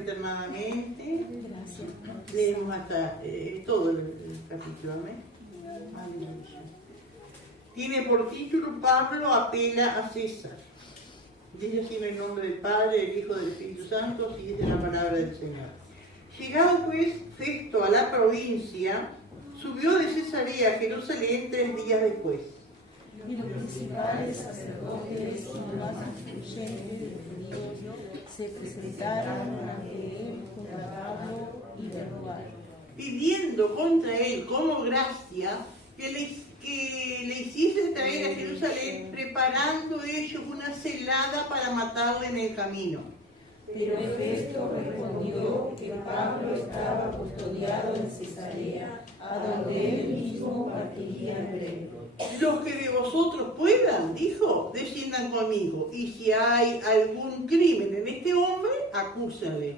alternadamente. Leemos hasta todo el capítulo. Aleluya. Tiene por título: Pablo apela a César. Dice así en el nombre del Padre, del Hijo y del Espíritu Santo, y dice la palabra del Señor. Llegado pues Festo a la provincia, subió de Cesarea a Jerusalén 3 días después. Y los principales sacerdotes y los más influyentes de los judíos se presentaron ante él junto a Pablo y le rogaron, pidiendo contra él como gracia que le hiciese traer a Jerusalén, preparando ellos una celada para matarle en el camino. Pero Festo respondió que Pablo estaba custodiado en Cesarea, a donde él mismo partiría en breve. Los que de vosotros puedan, dijo, desciendan conmigo, y si hay algún crimen en este hombre, acúsenle.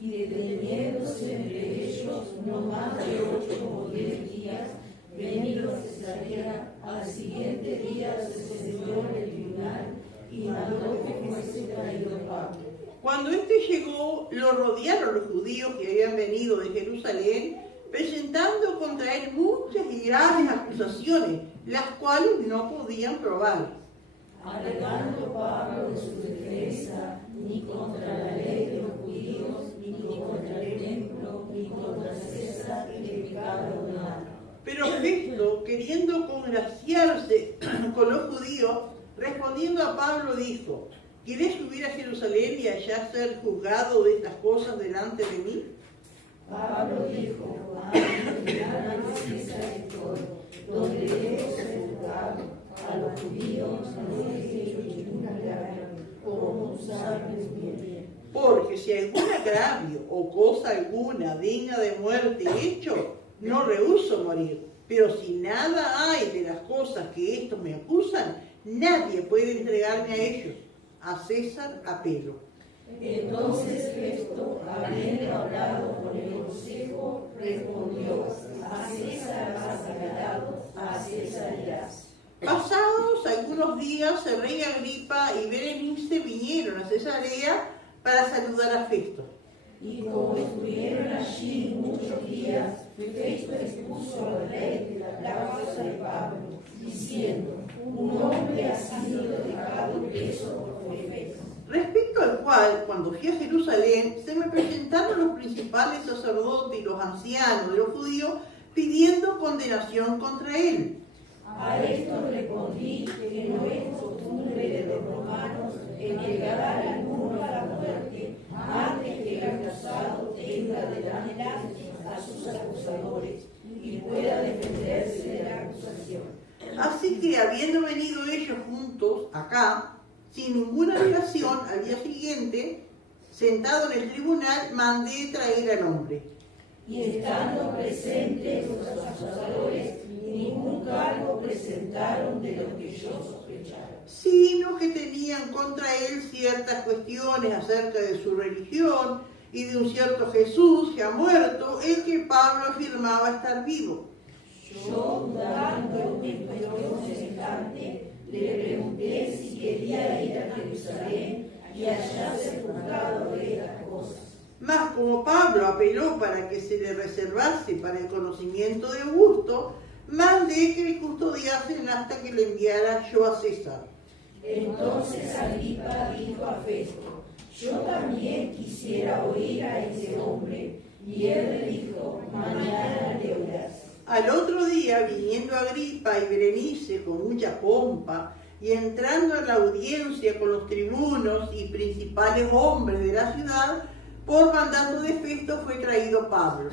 Y deteniéndose entre ellos no más de 8 o 10 días, venido a Cesarea, al siguiente día se sentó en el tribunal y mandó que fuese traído Pablo. Cuando éste llegó, lo rodearon los judíos que habían venido de Jerusalén, presentando contra él muchas y graves acusaciones, las cuales no podían probar. Alegando Pablo de su defensa, ni contra la ley de los judíos, ni contra el templo, ni contra César, el pecado de nada. Pero Festo, queriendo congraciarse con los judíos, respondiendo a Pablo, dijo: ¿Quieres subir a Jerusalén y allá ser juzgado de estas cosas delante de mí? Pablo dijo: ante César estoy, donde debo ser juzgado. A los judíos no les he hecho ningún agravio, como tú sabes bien. Porque si algún agravio o cosa alguna digna de muerte he hecho, no rehúso morir. Pero si nada hay de las cosas que estos me acusan, nadie puede entregarme a ellos. A César apelo. Entonces Festo, habiendo hablado con el consejo, respondió: a César has apelar, a César irás. Pasados algunos días, el rey Agripa y Berenice vinieron a Cesarea para saludar a Festo. Y como estuvieron allí muchos días, Festo expuso al rey la causa de Pablo, diciendo: un hombre ha sido dejado preso por Efeso. Respecto al cual, cuando fui a Jerusalén, se me presentaron los principales sacerdotes y los ancianos de los judíos pidiendo condenación contra él. A esto respondí que no es costumbre de los romanos entregar a alguno a la muerte antes que el acusado tenga delante a sus acusadores y pueda defenderse de la acusación. Así que, habiendo venido ellos juntos acá, sin ninguna alegación, al día siguiente, sentado en el tribunal, mandé traer al hombre. Y estando presentes los acusadores, ningún cargo presentaron de lo que yo sospechaba, sino que tenían contra él ciertas cuestiones acerca de su religión y de un cierto Jesús que ha muerto, el que Pablo afirmaba estar vivo. Yo, dudando en cuestión semejante, le pregunté si quería ir a Jerusalén y allá ser juzgado de estas cosas. Mas como Pablo apeló para que se le reservase para el conocimiento de Augusto, mandé que le custodiasen hasta que le enviara yo a César. Entonces Agripa dijo a Festo: yo también quisiera oír a ese hombre. Y él le dijo: mañana le oirás. Al otro día, viniendo Agripa y Berenice con mucha pompa, y entrando en la audiencia con los tribunos y principales hombres de la ciudad, por mandato de Festo fue traído Pablo.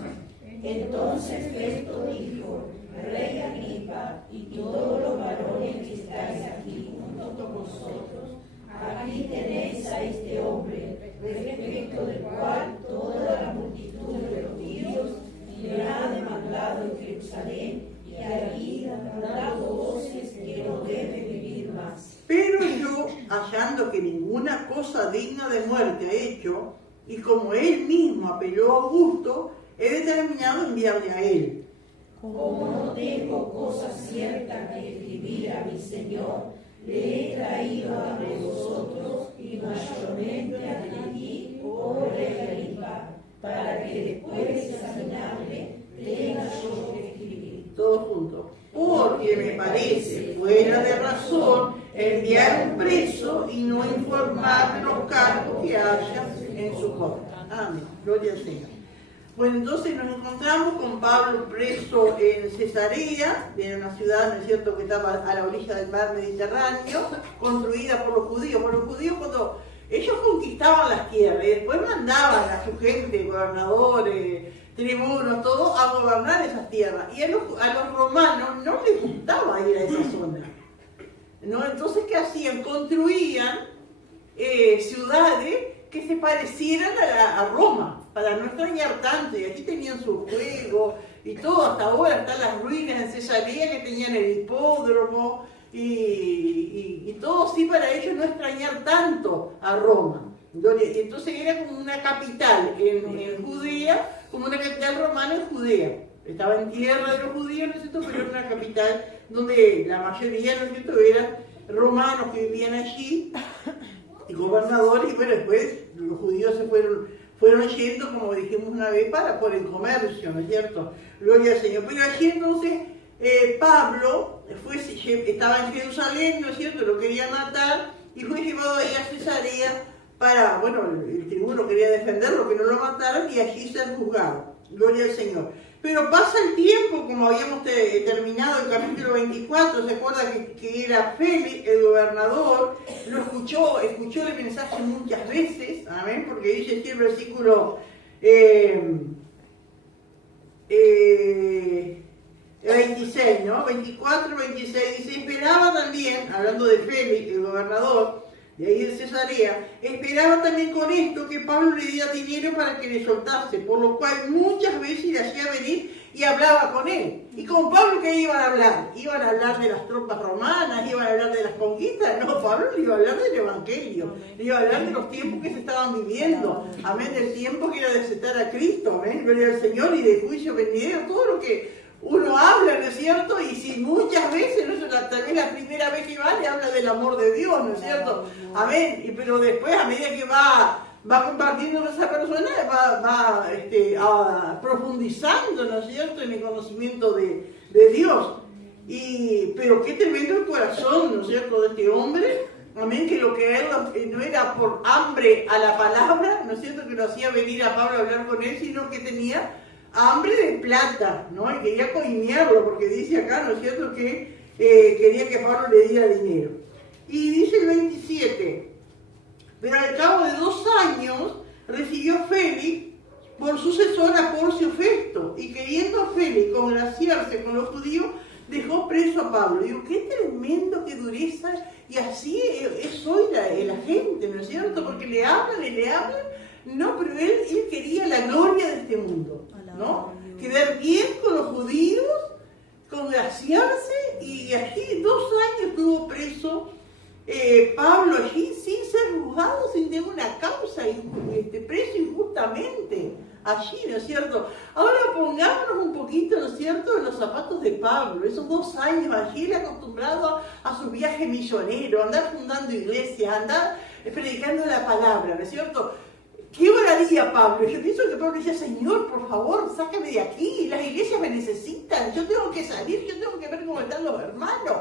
Entonces Festo dijo: Rey Agripa, y todos los varones que estáis aquí junto con nosotros, aquí tenéis a este hombre, respecto del cual toda la multitud de los judíos le ha demandado en Jerusalén, y aquí han dado voces que no debe vivir más. Pero yo, hallando que ninguna cosa digna de muerte ha hecho, y como él mismo apeló a Augusto, he determinado enviarle a él. Como no tengo cosa cierta que escribir a mi Señor, le he traído a vosotros y mayormente a ti, oh Rey Agripa, Aníbal, para que después de examinarle tenga yo que escribir. Todos juntos. Porque me parece fuera de razón enviar un preso y no informar de los cargos que haya en su contra. Amén. Gloria al Señor. Bueno, entonces nos encontramos con Pablo preso en Cesarea, en una ciudad, ¿no es cierto?, que estaba a la orilla del mar Mediterráneo, construida por los judíos. Por los judíos, cuando ellos conquistaban las tierras y después mandaban a su gente, gobernadores, tribunos, todo, a gobernar esas tierras. Y a los romanos no les gustaba ir a esa zona, ¿no? Entonces, ¿qué hacían? Construían ciudades que se parecieran a Roma, para no extrañar tanto. Y aquí tenían su juego y todo. Hasta ahora están las ruinas en Cesarea que tenían el hipódromo y todo así para ellos no extrañar tanto a Roma. Y entonces era como una capital en Judea, como una capital romana en Judea. Estaba en tierra de los judíos, ¿no es cierto?, pero era una capital donde la mayoría, ¿no es cierto?, eran romanos que vivían allí, y gobernadores, y bueno, después los judíos se fueron yendo, como dijimos una vez, por el comercio, ¿no es cierto? Gloria al Señor. Pero allí entonces Pablo estaba en Jerusalén, ¿no es cierto?, lo quería matar, y fue llevado ahí a Cesarea para, bueno, el tribuno quería defenderlo, que no lo mataran, y allí ser juzgado. Gloria al Señor. Pero pasa el tiempo, como habíamos terminado el capítulo 24, ¿se acuerda que era Félix, el gobernador? Lo escuchó el mensaje muchas veces, amén, porque dice aquí el versículo 26, ¿no? 24, 26, dice, esperaba también, hablando de Félix, el gobernador, de ahí de Cesarea, esperaba también con esto que Pablo le diera dinero para que le soltase, por lo cual muchas veces le hacía venir y hablaba con él. Y con Pablo, ¿qué iban a hablar? ¿Iban a hablar de las tropas romanas? ¿Iban a hablar de las conquistas? No, Pablo le iba a hablar del Evangelio, le iba a hablar de los tiempos que se estaban viviendo, amén, del tiempo que era de aceptar a Cristo, amén, gloria al Señor, y de juicio venidero, todo lo que uno habla, ¿no es cierto? Y si muchas veces, ¿no? Tal vez la primera vez que va, le habla del amor de Dios, ¿no es cierto? Amén. Pero después, a medida que va compartiendo con esa persona, va profundizando, ¿no es cierto?, en el conocimiento de Dios. Pero qué tremendo el corazón, ¿no es cierto?, de este hombre. Amén, que lo que él no era por hambre a la palabra, ¿no es cierto?, que lo hacía venir a Pablo a hablar con él, sino que tenía hambre de plata, ¿no? Y quería coimearlo, porque dice acá, ¿no es cierto?, que quería que Pablo le diera dinero. Y dice el 27, pero al cabo de 2 años recibió Félix por sucesor a Porcio Festo, y queriendo Félix congraciarse con los judíos, dejó preso a Pablo. Digo, qué tremendo, qué dureza, y así es hoy la gente, ¿no es cierto?, porque le hablan, no, pero él quería la gloria de este mundo, ¿no? Quedar bien con los judíos, congraciarse, y allí 2 años estuvo preso Pablo allí sin ser juzgado, sin tener una causa, preso injustamente, allí, ¿no es cierto? Ahora pongámonos un poquito, ¿no es cierto?, en los zapatos de Pablo. Esos 2 años allí, él acostumbrado a su viaje misionero, a andar fundando iglesias, a andar predicando la palabra, ¿no es cierto? ¿Qué oraría Pablo? Yo pienso que Pablo decía, Señor, por favor, sácame de aquí, las iglesias me necesitan, yo tengo que salir, yo tengo que ver cómo están los hermanos.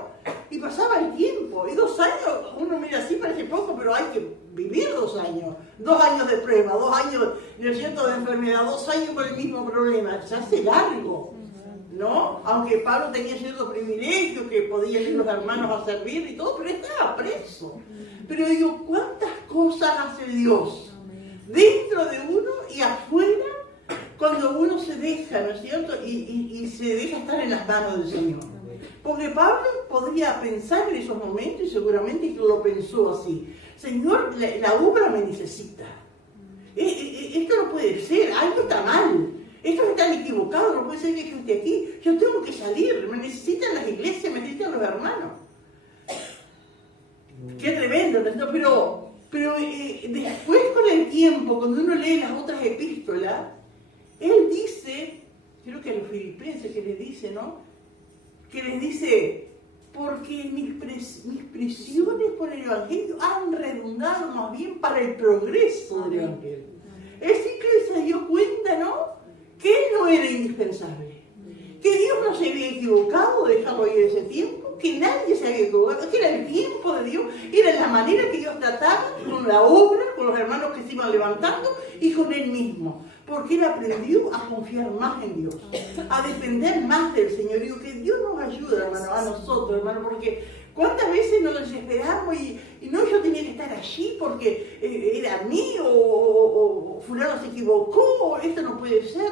Y pasaba el tiempo, y 2 años, uno mira así, parece poco, pero hay que vivir 2 años. 2 años de prueba, 2 años, ¿no es cierto?, de enfermedad, 2 años con el mismo problema, se hace largo, ¿no? Aunque Pablo tenía ciertos privilegios, que podía ir los hermanos a servir y todo, pero estaba preso. Pero digo, ¿cuántas cosas hace Dios dentro de uno y afuera cuando uno se deja, ¿no es cierto?, y se deja estar en las manos del Señor? Porque Pablo podría pensar en esos momentos, y seguramente que lo pensó así: Señor, la obra me necesita. Esto no puede ser, algo está mal. Estos están equivocados, no puede ser que yo esté aquí. Yo tengo que salir, me necesitan las iglesias, me necesitan los hermanos. Qué tremendo, ¿no? Pero después, con el tiempo, cuando uno lee las otras epístolas, él dice, creo que a los filipenses que les dice, ¿no?, que les dice, porque mis prisiones por el Evangelio han redundado más bien para el progreso del Evangelio. Escicles se dio cuenta, ¿no? Que él no era indispensable, que Dios no se había equivocado de dejarlo ir ese tiempo, que nadie se había equivocado, que era el tiempo de Dios, era la manera que Dios trataba con la obra, con los hermanos que se iban levantando y con él mismo, porque él aprendió a confiar más en Dios, a depender más del Señor. Digo, que Dios nos ayude, hermano, a nosotros, hermano, porque cuántas veces nos desesperamos y no, yo tenía que estar allí porque era mío, o fulano se equivocó, o esto no puede ser,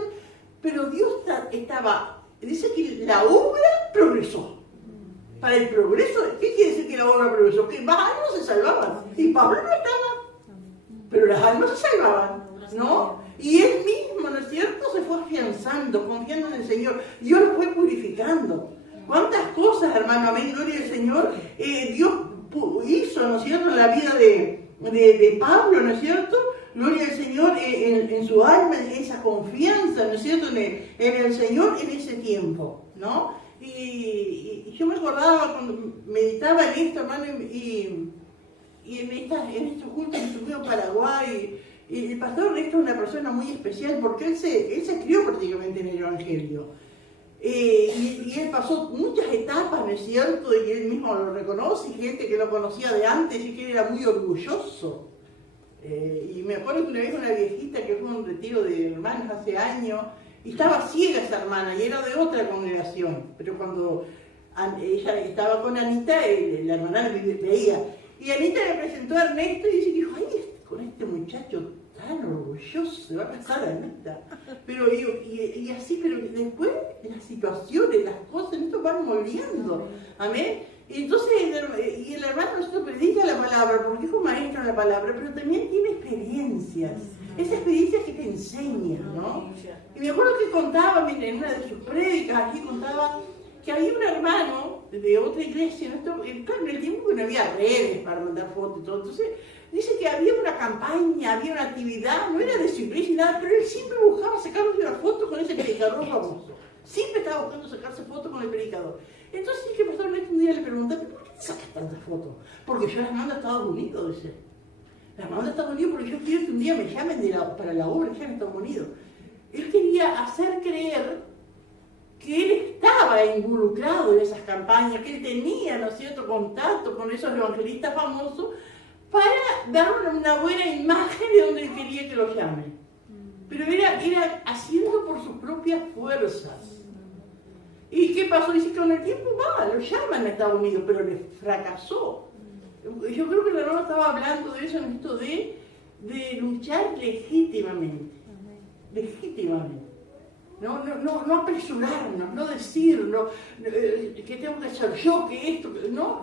pero Dios estaba, dice que la obra progresó. Para el progreso, ¿qué quiere decir que la obra progresó? Que más almas se salvaban, y Pablo no estaba, pero las almas se salvaban, ¿no? Y él mismo, ¿no es cierto?, se fue afianzando, confiando en el Señor. Dios lo fue purificando. ¿Cuántas cosas, hermano? Amén, gloria al Señor. Dios hizo, ¿no es cierto?, en la vida de Pablo, ¿no es cierto? Gloria al Señor en su alma, en esa confianza, ¿no es cierto?, en el Señor en ese tiempo, ¿no? Y yo me acordaba cuando meditaba en esto, hermano, y en estos cultos que estuvimos en Paraguay, y el pastor Ernesto es una persona muy especial porque él se crió prácticamente en el Evangelio. Y él pasó muchas etapas, ¿no es cierto? Y él mismo lo reconoce, y gente que lo conocía de antes y que él era muy orgulloso. Y me acuerdo que una vez una viejita que fue a un retiro de hermanos hace años, y estaba ciega esa hermana, y era de otra congregación, pero cuando ella estaba con Anita, la hermana le veía, y Anita le presentó a Ernesto y dijo, ay, con este muchacho tan orgulloso se va a casar Anita. Pero digo, y así, pero después las situaciones, las cosas, esto van moldeando, amén. Y entonces, el hermano esto predica la palabra, porque es un maestro en la palabra, pero también tiene experiencias, esas experiencias que te enseñan, ¿no? Y me acuerdo que contaba, en una de sus prédicas, aquí contaba que había un hermano de otra iglesia, claro, en el tiempo que no había redes para mandar fotos y todo, entonces dice que había una campaña, había una actividad, no era de su iglesia ni nada, pero él siempre buscaba sacarse una foto con ese predicador famoso, siempre estaba buscando sacarse fotos con el predicador. Entonces sí que el pastor Ernesto un día le preguntó, ¿por qué te sacas tantas fotos? Porque yo las mando a Estados Unidos, dice. Las mando a Estados Unidos porque yo quiero que un día me llamen para la obra allá en Estados Unidos. Él quería hacer creer que él estaba involucrado en esas campañas, que él tenía, ¿no es cierto?, contacto con esos evangelistas famosos para darle una buena imagen de donde él quería que lo llamen. Pero era haciendo por sus propias fuerzas. ¿Y qué pasó? Dice que con el tiempo lo llaman a Estados Unidos, pero le fracasó. Yo creo que el hermano estaba hablando de eso, en esto de luchar legítimamente. Legítimamente. No apresurarnos, no decir, que tengo que hacer yo, que esto, no,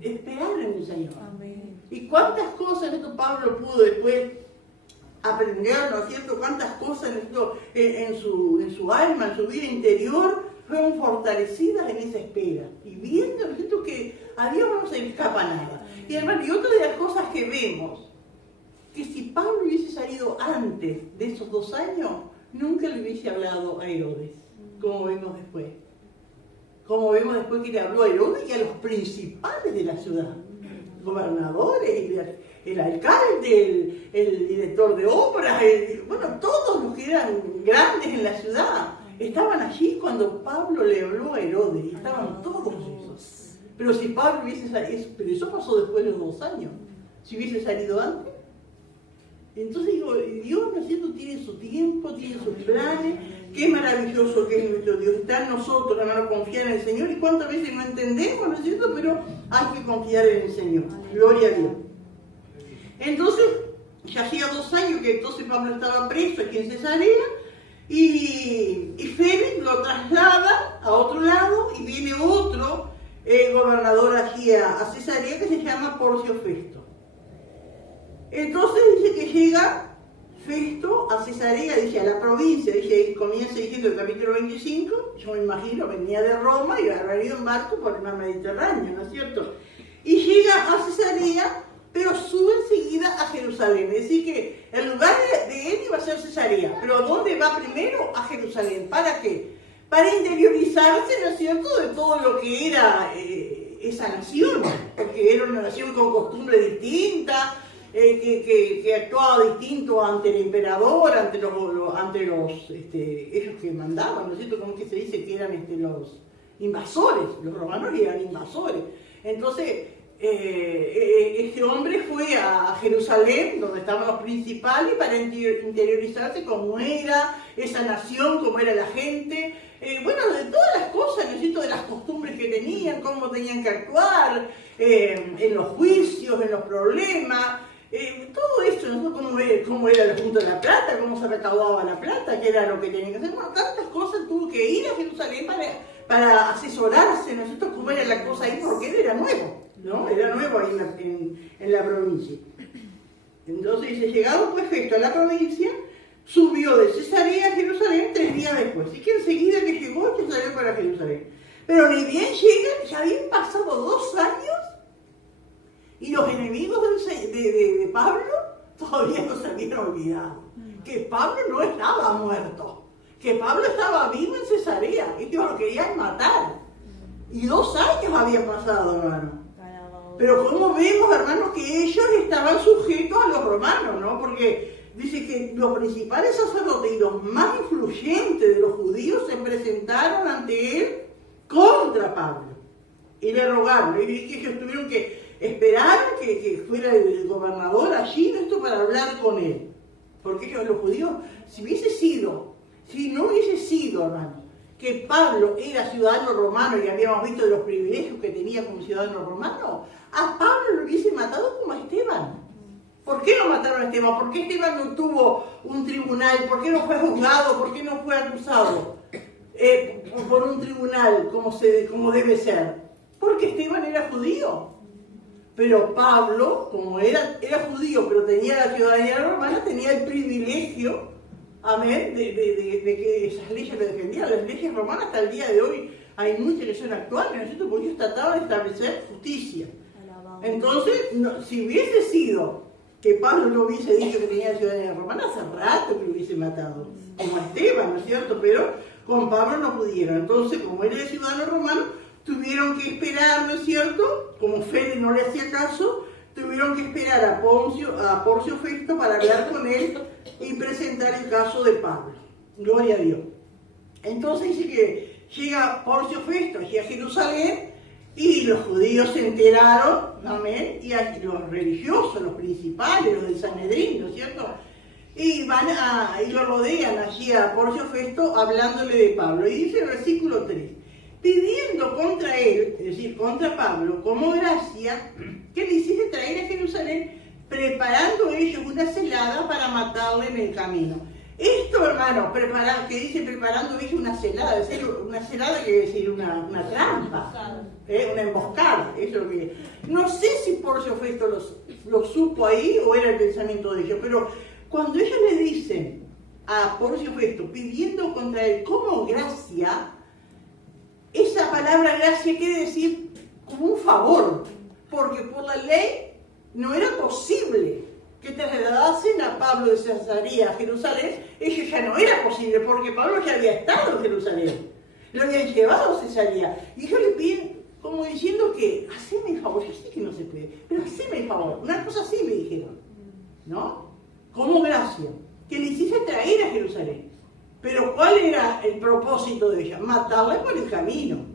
esperar en el Señor. Amén. Y cuántas cosas esto Pablo pudo después aprender, ¿no es cierto? Cuántas cosas en su alma, en su vida interior, fueron fortalecidas en esa espera. Y viendo, ¿no es cierto?, que a Dios no se le escapa nada. Y hermano, y otra de las cosas que vemos, que si Pablo hubiese salido antes de esos 2 años, nunca le hubiese hablado a Herodes, como vemos después. Como vemos después que le habló a Herodes y a los principales de la ciudad, gobernadores, el alcalde, el director de obras, bueno, todos los que eran grandes en la ciudad, estaban allí cuando Pablo le habló a Herodes, y estaban todos esos. Pero si Pablo hubiese salido, pero eso pasó después de los 2 años, si hubiese salido antes. Entonces digo, Dios, ¿no es cierto?, tiene su tiempo, tiene sus planes, qué maravilloso que es nuestro Dios. Está en nosotros, hermano, confiar en el Señor, y cuántas veces no entendemos, ¿no es cierto?, pero hay que confiar en el Señor. Gloria a Dios. Entonces, ya hacía 2 años que entonces Pablo estaba preso aquí en Cesarea, y Félix lo traslada a otro lado, y viene otro gobernador aquí a Cesarea que se llama Porcio Festo. Entonces dice que llega Festo a Cesarea, dice a la provincia, dice, comienza diciendo el capítulo 25, yo me imagino, venía de Roma y había venido en barco por el mar Mediterráneo, ¿no es cierto? Y llega a Cesarea, pero sube enseguida a Jerusalén, es decir que el lugar de él iba a ser Cesarea, pero ¿dónde va primero? A Jerusalén. ¿Para qué? Para interiorizarse, ¿no es cierto?, de todo lo que era esa nación, porque era una nación con costumbres distintas, que actuaba distinto ante el emperador, ante los ellos que mandaban, ¿no es cierto? ¿Cómo es que se dice? Que eran los invasores, los romanos eran invasores. Entonces, este hombre fue a Jerusalén, donde estaban los principales, para interiorizarse cómo era esa nación, cómo era la gente, bueno, de todas las cosas, ¿no es cierto? De las costumbres que tenían, cómo tenían que actuar, en los juicios, en los problemas, todo esto, ¿no? Cómo era el punto de la plata, cómo se recaudaba la plata, qué era lo que tenían que hacer. Bueno, tantas cosas tuvo que ir a Jerusalén para asesorarse, ¿no es cierto? Cómo era la cosa ahí, porque él era nuevo, ¿no? Era nuevo ahí en la provincia. Entonces dice, llegado pues Festo a la provincia, subió de Cesarea a Jerusalén 3 días después. Y que enseguida que llegó, que salió para Jerusalén. Pero ni bien llega, ya habían pasado 2 años y los enemigos de Pablo todavía no se habían olvidado. Que Pablo no estaba muerto, que Pablo estaba vivo en Cesarea, ellos lo querían matar. Y 2 años habían pasado, hermano. Pero como vemos, hermanos, que ellos estaban sujetos a los romanos, ¿no? Porque dice que los principales sacerdotes y los más influyentes de los judíos se presentaron ante él contra Pablo y le rogaron. Y que ellos tuvieron que esperar que fuera el gobernador allí, esto, para hablar con él. Porque ellos, los judíos, si no hubiese sido, hermano, que Pablo era ciudadano romano y habíamos visto de los privilegios que tenía como ciudadano romano, a Pablo lo hubiese matado como a Esteban. ¿Por qué no mataron a Esteban? ¿Por qué Esteban no tuvo un tribunal? ¿Por qué no fue juzgado? ¿Por qué no fue acusado por un tribunal como debe ser? Porque Esteban era judío. Pero Pablo, como era judío, pero tenía la ciudadanía romana, tenía el privilegio, amén, de que esas leyes lo defendían. Las leyes romanas hasta el día de hoy hay muchas que son actuales, ¿no es cierto? Porque ellos trataban de establecer justicia. Entonces, si hubiese sido que Pablo no hubiese dicho que tenía ciudadanía romana, hace rato que lo hubiese matado, como a Esteban, ¿no es cierto? Pero con Pablo no pudieron. Entonces, como él era ciudadano romano, tuvieron que esperar, ¿no es cierto? Como Félix no le hacía caso, tuvieron que esperar a Porcio Festo para hablar con él y presentar el caso de Pablo. Gloria a Dios. Entonces dice que llega Porcio Festo allí a Jerusalén y los judíos se enteraron, amén, y los religiosos, los principales, los del Sanedrín, ¿no es cierto? Y lo rodean allí a Porcio Festo hablándole de Pablo. Y dice el versículo 3. Pidiendo contra él, es decir, contra Pablo, como gracia, que le hiciese traer a Jerusalén, preparando ellos una celada para matarle en el camino. Esto, hermano, que dice preparando ellos una celada, es decir, una celada quiere decir una trampa, una emboscada, eso es lo que... No sé si Porcio Festo lo supo ahí o era el pensamiento de ellos, pero cuando ellos le dicen a Porcio Festo, pidiendo contra él como gracia, esa palabra gracia quiere decir como un favor, porque por la ley no era posible que trasladasen a Pablo de Cesarea a Jerusalén. Ello ya no era posible, porque Pablo ya había estado en Jerusalén, lo habían llevado a Cesarea, y ellos le piden como diciendo que, haceme el favor, yo sé que no se puede, pero haceme el favor, una cosa así me dijeron, ¿no? Como gracia, que le hiciese traer a Jerusalén. Pero ¿cuál era el propósito de ella? Matarle por el camino.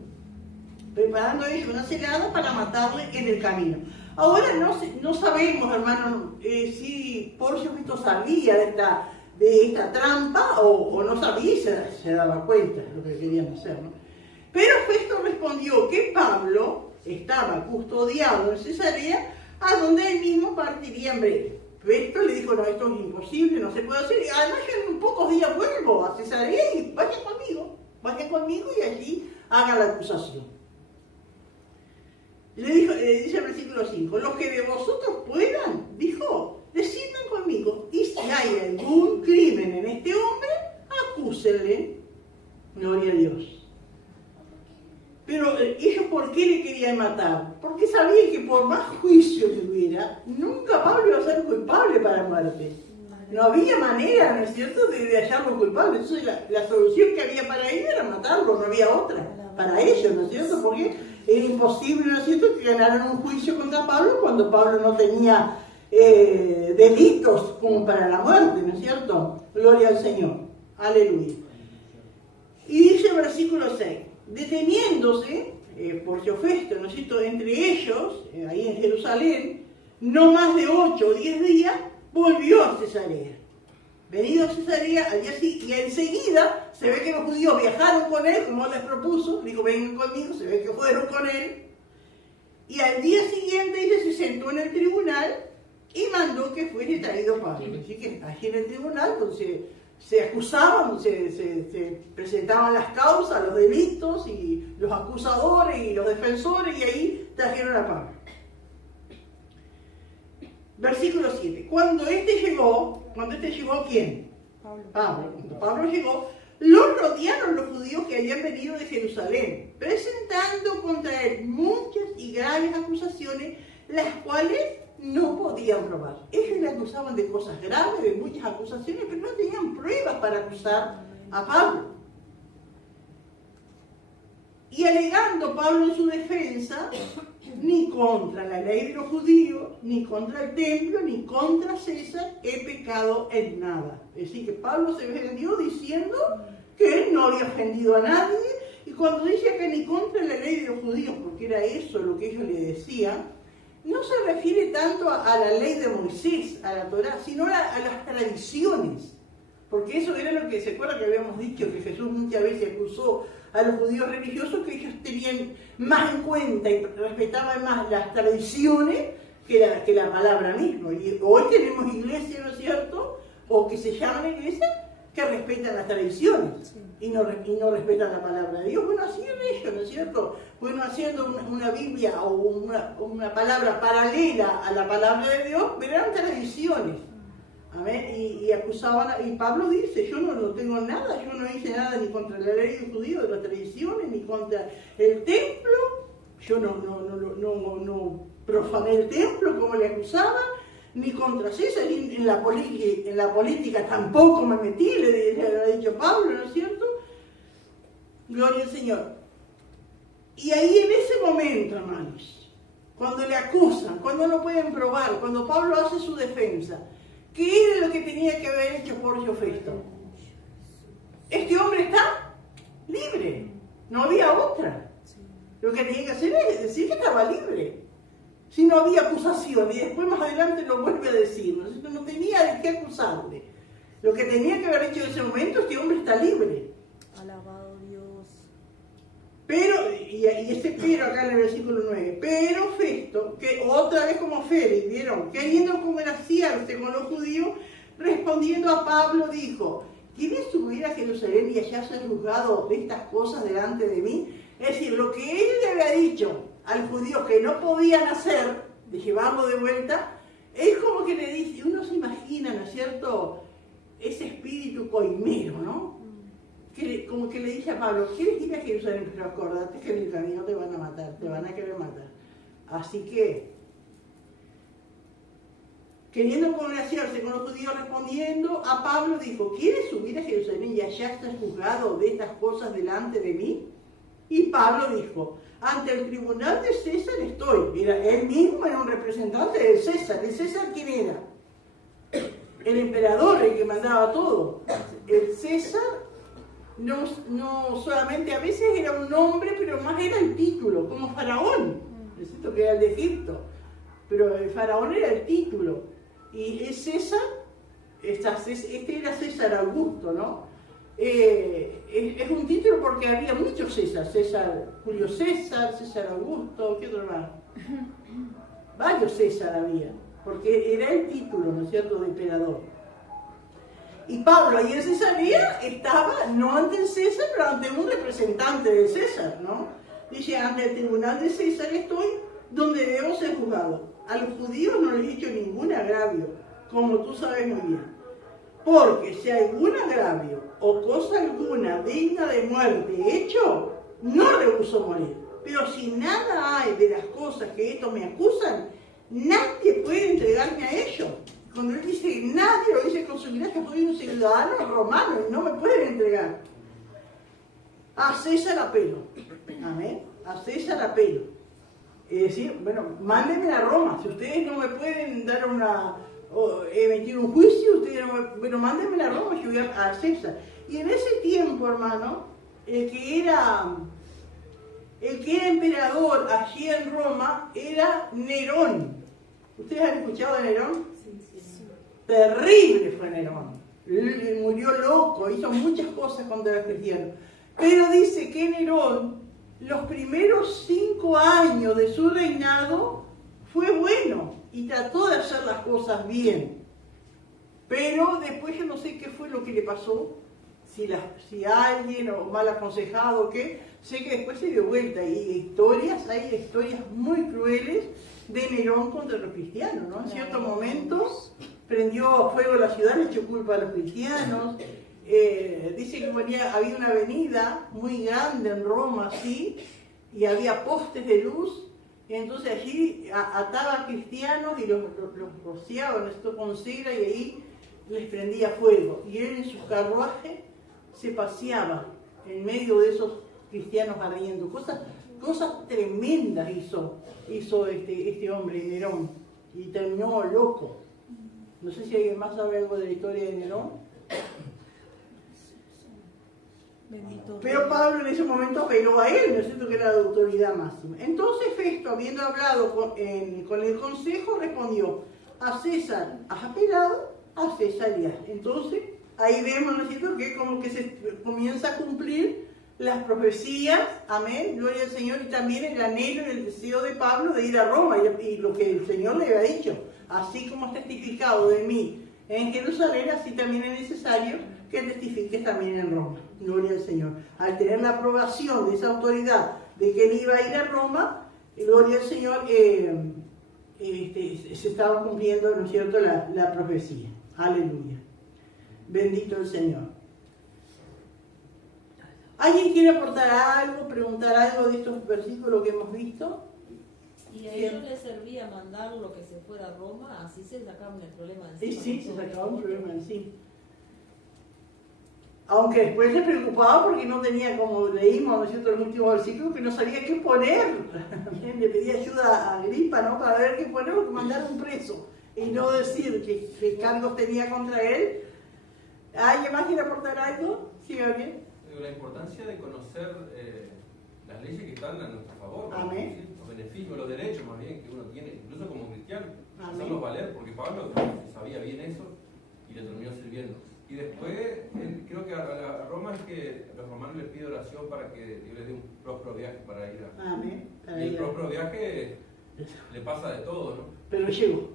Preparando ellos una celada para matarle en el camino. Ahora no sabemos, hermano, si Porcio Festo sabía de esta trampa o no sabía y se daba cuenta de lo que querían hacer, ¿no? Pero Festo respondió que Pablo estaba custodiado en Cesarea, a donde él mismo partiría en breve. Festo le dijo, no, esto es imposible, no se puede hacer. Y además yo en pocos días vuelvo a Cesarea y vayan conmigo y allí hagan la acusación. Le dice el versículo 5, los que de vosotros puedan, dijo, desciendan conmigo, y si hay algún crimen en este hombre, acúsenle. Gloria a Dios. Pero ellos, ¿por qué le querían matar? Porque sabían que por más juicio que hubiera, nunca Pablo iba a ser culpable para muerte. No había manera, ¿no es cierto?, de hallarlo culpable. Entonces la solución que había para ellos era matarlo, no había otra. Para ellos, ¿no es cierto? Porque era imposible, ¿no es cierto?, que ganaran un juicio contra Pablo cuando Pablo no tenía delitos como para la muerte, ¿no es cierto? Gloria al Señor. Aleluya. Y dice el versículo 6, deteniéndose Porcio Festo, ¿no es cierto?, entre ellos, ahí en Jerusalén, no más de 8 o 10 días, volvió a Cesarea. Venido a Cesarea, al día siguiente, y enseguida se ve que los judíos viajaron con él, como les propuso, dijo, vengan conmigo, se ve que fueron con él, y al día siguiente, dice, se sentó en el tribunal y mandó que fuese traído Pablo. Así que allí en el tribunal, entonces, se acusaban, se presentaban las causas, los delitos, y los acusadores y los defensores, y ahí trajeron a Pablo. Versículo 7. Cuando este llegó, ¿quién? Pablo. Cuando Pablo llegó, lo rodearon los judíos que habían venido de Jerusalén, presentando contra él muchas y graves acusaciones, las cuales no podían probar. Ellos le acusaban de cosas graves, de muchas acusaciones, pero no tenían pruebas para acusar a Pablo. Y alegando Pablo en su defensa, ni contra la ley de los judíos, ni contra el templo, ni contra César he pecado en nada. Es decir, que Pablo se vendió diciendo que él no había ofendido a nadie, y cuando dice que ni contra la ley de los judíos, porque era eso lo que ellos le decían, no se refiere tanto a la ley de Moisés, a la Torá, sino a las tradiciones. Porque eso era lo que se acuerda que habíamos dicho, que Jesús muchas veces acusó a los judíos religiosos, que ellos tenían más en cuenta y respetaban más las tradiciones que la palabra misma. Y hoy tenemos iglesias, ¿no es cierto?, o que se llaman iglesia, que respetan las tradiciones y no respetan la palabra de Dios. Bueno, así es ellos, ¿no es cierto? Bueno, haciendo una Biblia o una palabra paralela a la palabra de Dios, pero eran tradiciones. Amén. Y acusaban, y Pablo dice, yo no tengo nada, yo no hice nada ni contra la ley de judío, de las tradiciones, ni contra el templo, yo no profané el templo como le acusaban, ni contra César, ni en la política tampoco me metí, le había dicho Pablo, ¿no es cierto? Gloria al Señor. Y ahí en ese momento, hermanos, cuando le acusan, cuando no pueden probar, cuando Pablo hace su defensa, ¿qué era lo que tenía que haber hecho Porcio Festo? Este hombre está libre, no había otra. Lo que tenía que hacer es decir que estaba libre. Si no había acusación, y después más adelante lo vuelve a decir, no tenía de qué acusarle. Lo que tenía que haber hecho en ese momento, este hombre está libre. Alabado Dios. Pero, y ese pero acá en el versículo 9, pero Festo, que otra vez como Félix, ¿vieron? Queriendo congraciarse con los judíos, respondiendo a Pablo, dijo, ¿quieres subir a Jerusalén y allá ser juzgado de estas cosas delante de mí? Es decir, lo que él le había dicho al judío que no podían hacer, de llevarlo de vuelta, es como que le dice, uno se imagina, ¿no es cierto?, ese espíritu coimero, ¿no? Como que le dice a Pablo, ¿quieres ir a Jerusalén? Pero acordate que en el camino te van a matar, te van a querer matar. Así que, queriendo congraciarse con los judíos, respondiendo a Pablo, dijo, ¿quieres subir a Jerusalén y allá estás juzgado de estas cosas delante de mí? Y Pablo dijo, ante el tribunal de César estoy. Era él mismo, era un representante de César. ¿El César quién era? El emperador, el que mandaba todo. El César no solamente a veces era un nombre, pero más era el título, como faraón. Necesito que era el de Egipto. Pero el faraón era el título. Y el César, este era César Augusto, ¿no? Es un título porque había muchos César, Julio César, César Augusto, ¿qué otro más? Varios César había, porque era el título, ¿no es cierto?, de emperador. Y Pablo ahí en Cesarea estaba, no ante el César, pero ante un representante de César, ¿no? Dice, ante el tribunal de César estoy, donde debo ser juzgado. A los judíos no les he hecho ningún agravio, como tú sabes muy bien. Porque si algún agravio o cosa alguna digna de muerte he hecho, no rehuso morir. Pero si nada hay de las cosas que estos me acusan, nadie puede entregarme a ellos. Cuando él dice nadie, lo dice con seguridad que soy un ciudadano romano y no me pueden entregar. A César apelo. Amén. A César apelo. decir, bueno, mándenme a Roma, si ustedes no me pueden dar emitir un juicio, ustedes no bueno, mándenme a Roma, yo voy a César. Y en ese tiempo, hermano, el que era emperador allí en Roma era Nerón. ¿Ustedes han escuchado de Nerón? Sí. Terrible fue Nerón. Murió loco, hizo muchas cosas contra los cristianos. Pero dice que Nerón, los primeros 5 años de su reinado, fue bueno y trató de hacer las cosas bien. Pero después yo no sé qué fue lo que le pasó, si alguien o mal aconsejado o qué, sé que después se dio vuelta y hay historias muy crueles de Nerón contra los cristianos, ¿no? En ciertos momentos prendió fuego la ciudad, le echó culpa a los cristianos. Dice que había una avenida muy grande en Roma, así, y había postes de luz, y entonces allí ataba a cristianos y los rociaban esto con cera y ahí les prendía fuego. Y él en su carruaje se paseaba en medio de esos cristianos ardiendo. Cosas tremendas hizo este hombre, Nerón, y terminó loco. No sé si alguien más sabe algo de la historia de Nerón. Bendito. Pero Pablo en ese momento apeló a él, ¿no es cierto?, que era la autoridad máxima. Entonces Festo, habiendo hablado con el consejo, respondió: a César has apelado, a César y haz. Entonces ahí vemos, ¿no es cierto?, que como que se comienza a cumplir las profecías, amén, gloria al Señor, y también el anhelo y el deseo de Pablo de ir a Roma, y lo que el Señor le había dicho: así como has testificado de mí en Jerusalén, así también es necesario que testifiques también en Roma, gloria al Señor. Al tener la aprobación de esa autoridad de que él iba a ir a Roma, gloria al Señor, se estaba cumpliendo, ¿no es cierto?, la profecía. Aleluya. Bendito el Señor. ¿Alguien quiere aportar algo, preguntar algo de estos versículos que hemos visto? Y a ellos les servía mandarlo que se fuera a Roma, así se sacaban el problema de encima. Sí, se sacaba un problema en sí. Aunque después se preocupaba porque no tenía, como leímos, ¿no es cierto?, en los últimos versículos, que no sabía qué poner. Le pedía ayuda a Agripa, ¿no?, para ver qué poner, porque mandar un preso y no decir qué cargos tenía contra él. ¿Alguien más quiere aportar algo? Sí, Gabriel. La importancia de conocer las leyes que están a nuestro favor, ¿no? Amén. Los beneficios, los derechos más bien que uno tiene, incluso como cristiano, Amén. hacerlos valer, porque Pablo sabía bien eso y le terminó sirviendo. Y después, creo que a Roma es que los romanos les pide oración para que Dios les dé un próspero viaje para ir a... Amén. Y el próspero viaje le pasa de todo, ¿no? Pero llegó.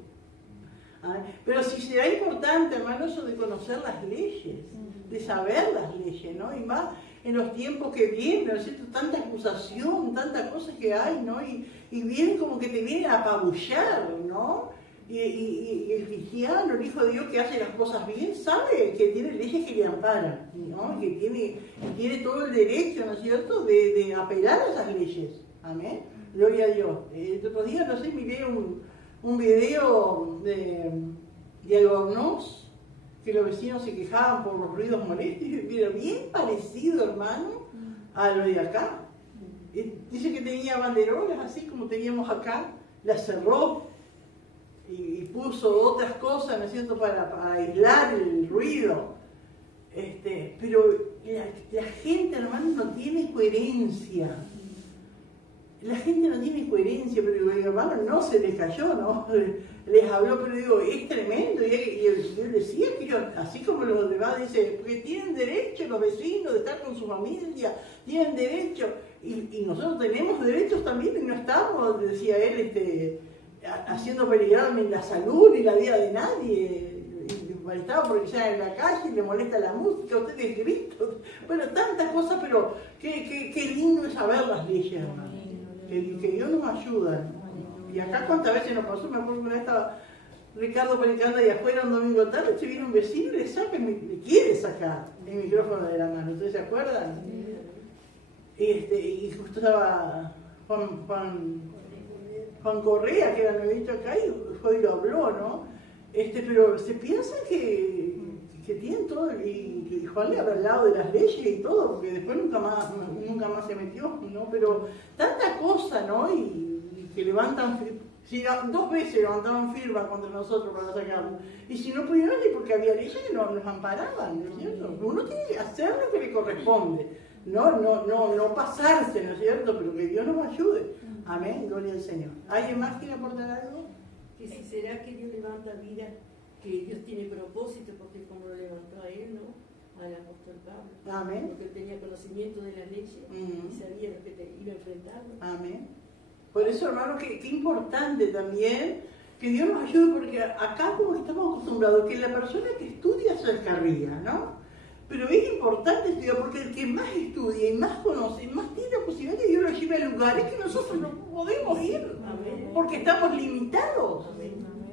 Pero si será importante, hermano, eso de conocer las leyes, de saber las leyes, ¿no? Y más en los tiempos que vienen, ¿no es cierto?, tanta acusación, tantas cosas que hay, ¿no? Y vienen como que te vienen a apabullar, ¿no? Y el cristiano, el Hijo de Dios que hace las cosas bien, sabe que tiene leyes que le amparan, ¿no? Que tiene todo el derecho, ¿no es cierto?, de apelar a esas leyes. Amén. Gloria a Dios. El otro día, no sé, miré un video de Albornoz, que los vecinos se quejaban por los ruidos molestos, pero bien parecido, hermano, a lo de acá. Dice que tenía banderolas así como teníamos acá, las cerró y puso otras cosas, ¿no es cierto?, para aislar el ruido. Pero la gente, hermano, no tiene coherencia. La gente no tiene coherencia, pero digo, hermano, no se les cayó, ¿no? Les habló, pero digo, es tremendo. Y él decía que ellos, así como los demás, dice, porque tienen derecho los vecinos de estar con su familia, tienen derecho. Y nosotros tenemos derechos también, y no estamos, decía él, haciendo peligrar ni la salud ni la vida de nadie. Y molestaba porque ya en la calle le molesta la música, ustedes gritos. Bueno, tantas cosas, pero qué lindo es saber las leyes, hermano. Que Dios nos ayuda. Y acá cuántas veces nos pasó, me acuerdo que una vez estaba Ricardo predicando ahí afuera un domingo tarde, se viene un vecino y le quiere sacar el micrófono de la mano. ¿Ustedes se acuerdan? Y justo estaba Juan Correa, que era nuevito acá, y fue y lo habló, ¿no? Pero se piensa que tienen todo, y Juan le habrá hablado de las leyes y todo, porque después nunca más se metió, ¿no? Pero tanta cosa, ¿no? Y que levantan, dos veces levantaron firma contra nosotros para sacarnos. Y si no pudieron, es porque había leyes que no nos amparaban, ¿no es cierto? Uno tiene que hacer lo que le corresponde, no pasarse, ¿no es cierto? Pero que Dios nos ayude. Amén, gloria al Señor. ¿Alguien más quiere aportar algo? Que si será que Dios levanta vida, que Dios tiene propósito, porque como lo levantó a él, ¿no? Al apóstol Pablo. Amén. Porque él tenía conocimiento de la ley y sabía lo que te iba a enfrentar. Amén. Por eso, hermano, qué importante también que Dios nos ayude, porque acá como que estamos acostumbrados que la persona que estudia se descarría, ¿no? Pero es importante estudiar, porque el que más estudia y más conoce, más tiene la posibilidad de que Dios lo lleve a lugares que nosotros no podemos ir, porque estamos limitados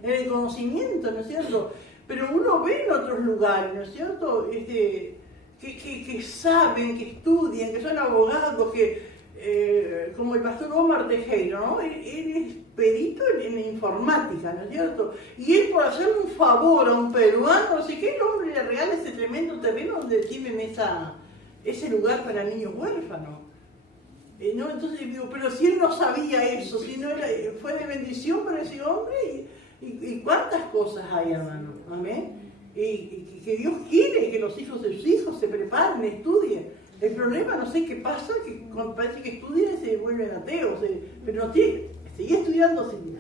en el conocimiento, ¿no es cierto? Pero uno ve en otros lugares, ¿no es cierto? Que saben, que estudian, que son abogados, como el pastor Omar Tejero, ¿no? Él es perito en informática, ¿no es cierto? Y él, por hacerle un favor a un peruano, no sé qué, el hombre le regala ese tremendo terreno donde tienen ese lugar para niños huérfanos. ¿No? Entonces digo, pero si él no sabía eso, si no fue de bendición para ese hombre, y cuántas cosas hay, hermano, amén. Y que Dios quiere que los hijos de sus hijos se preparen, estudien. El problema, no sé qué pasa, que cuando parece que estudian se vuelven ateos, pero no tiene, sigue estudiando sin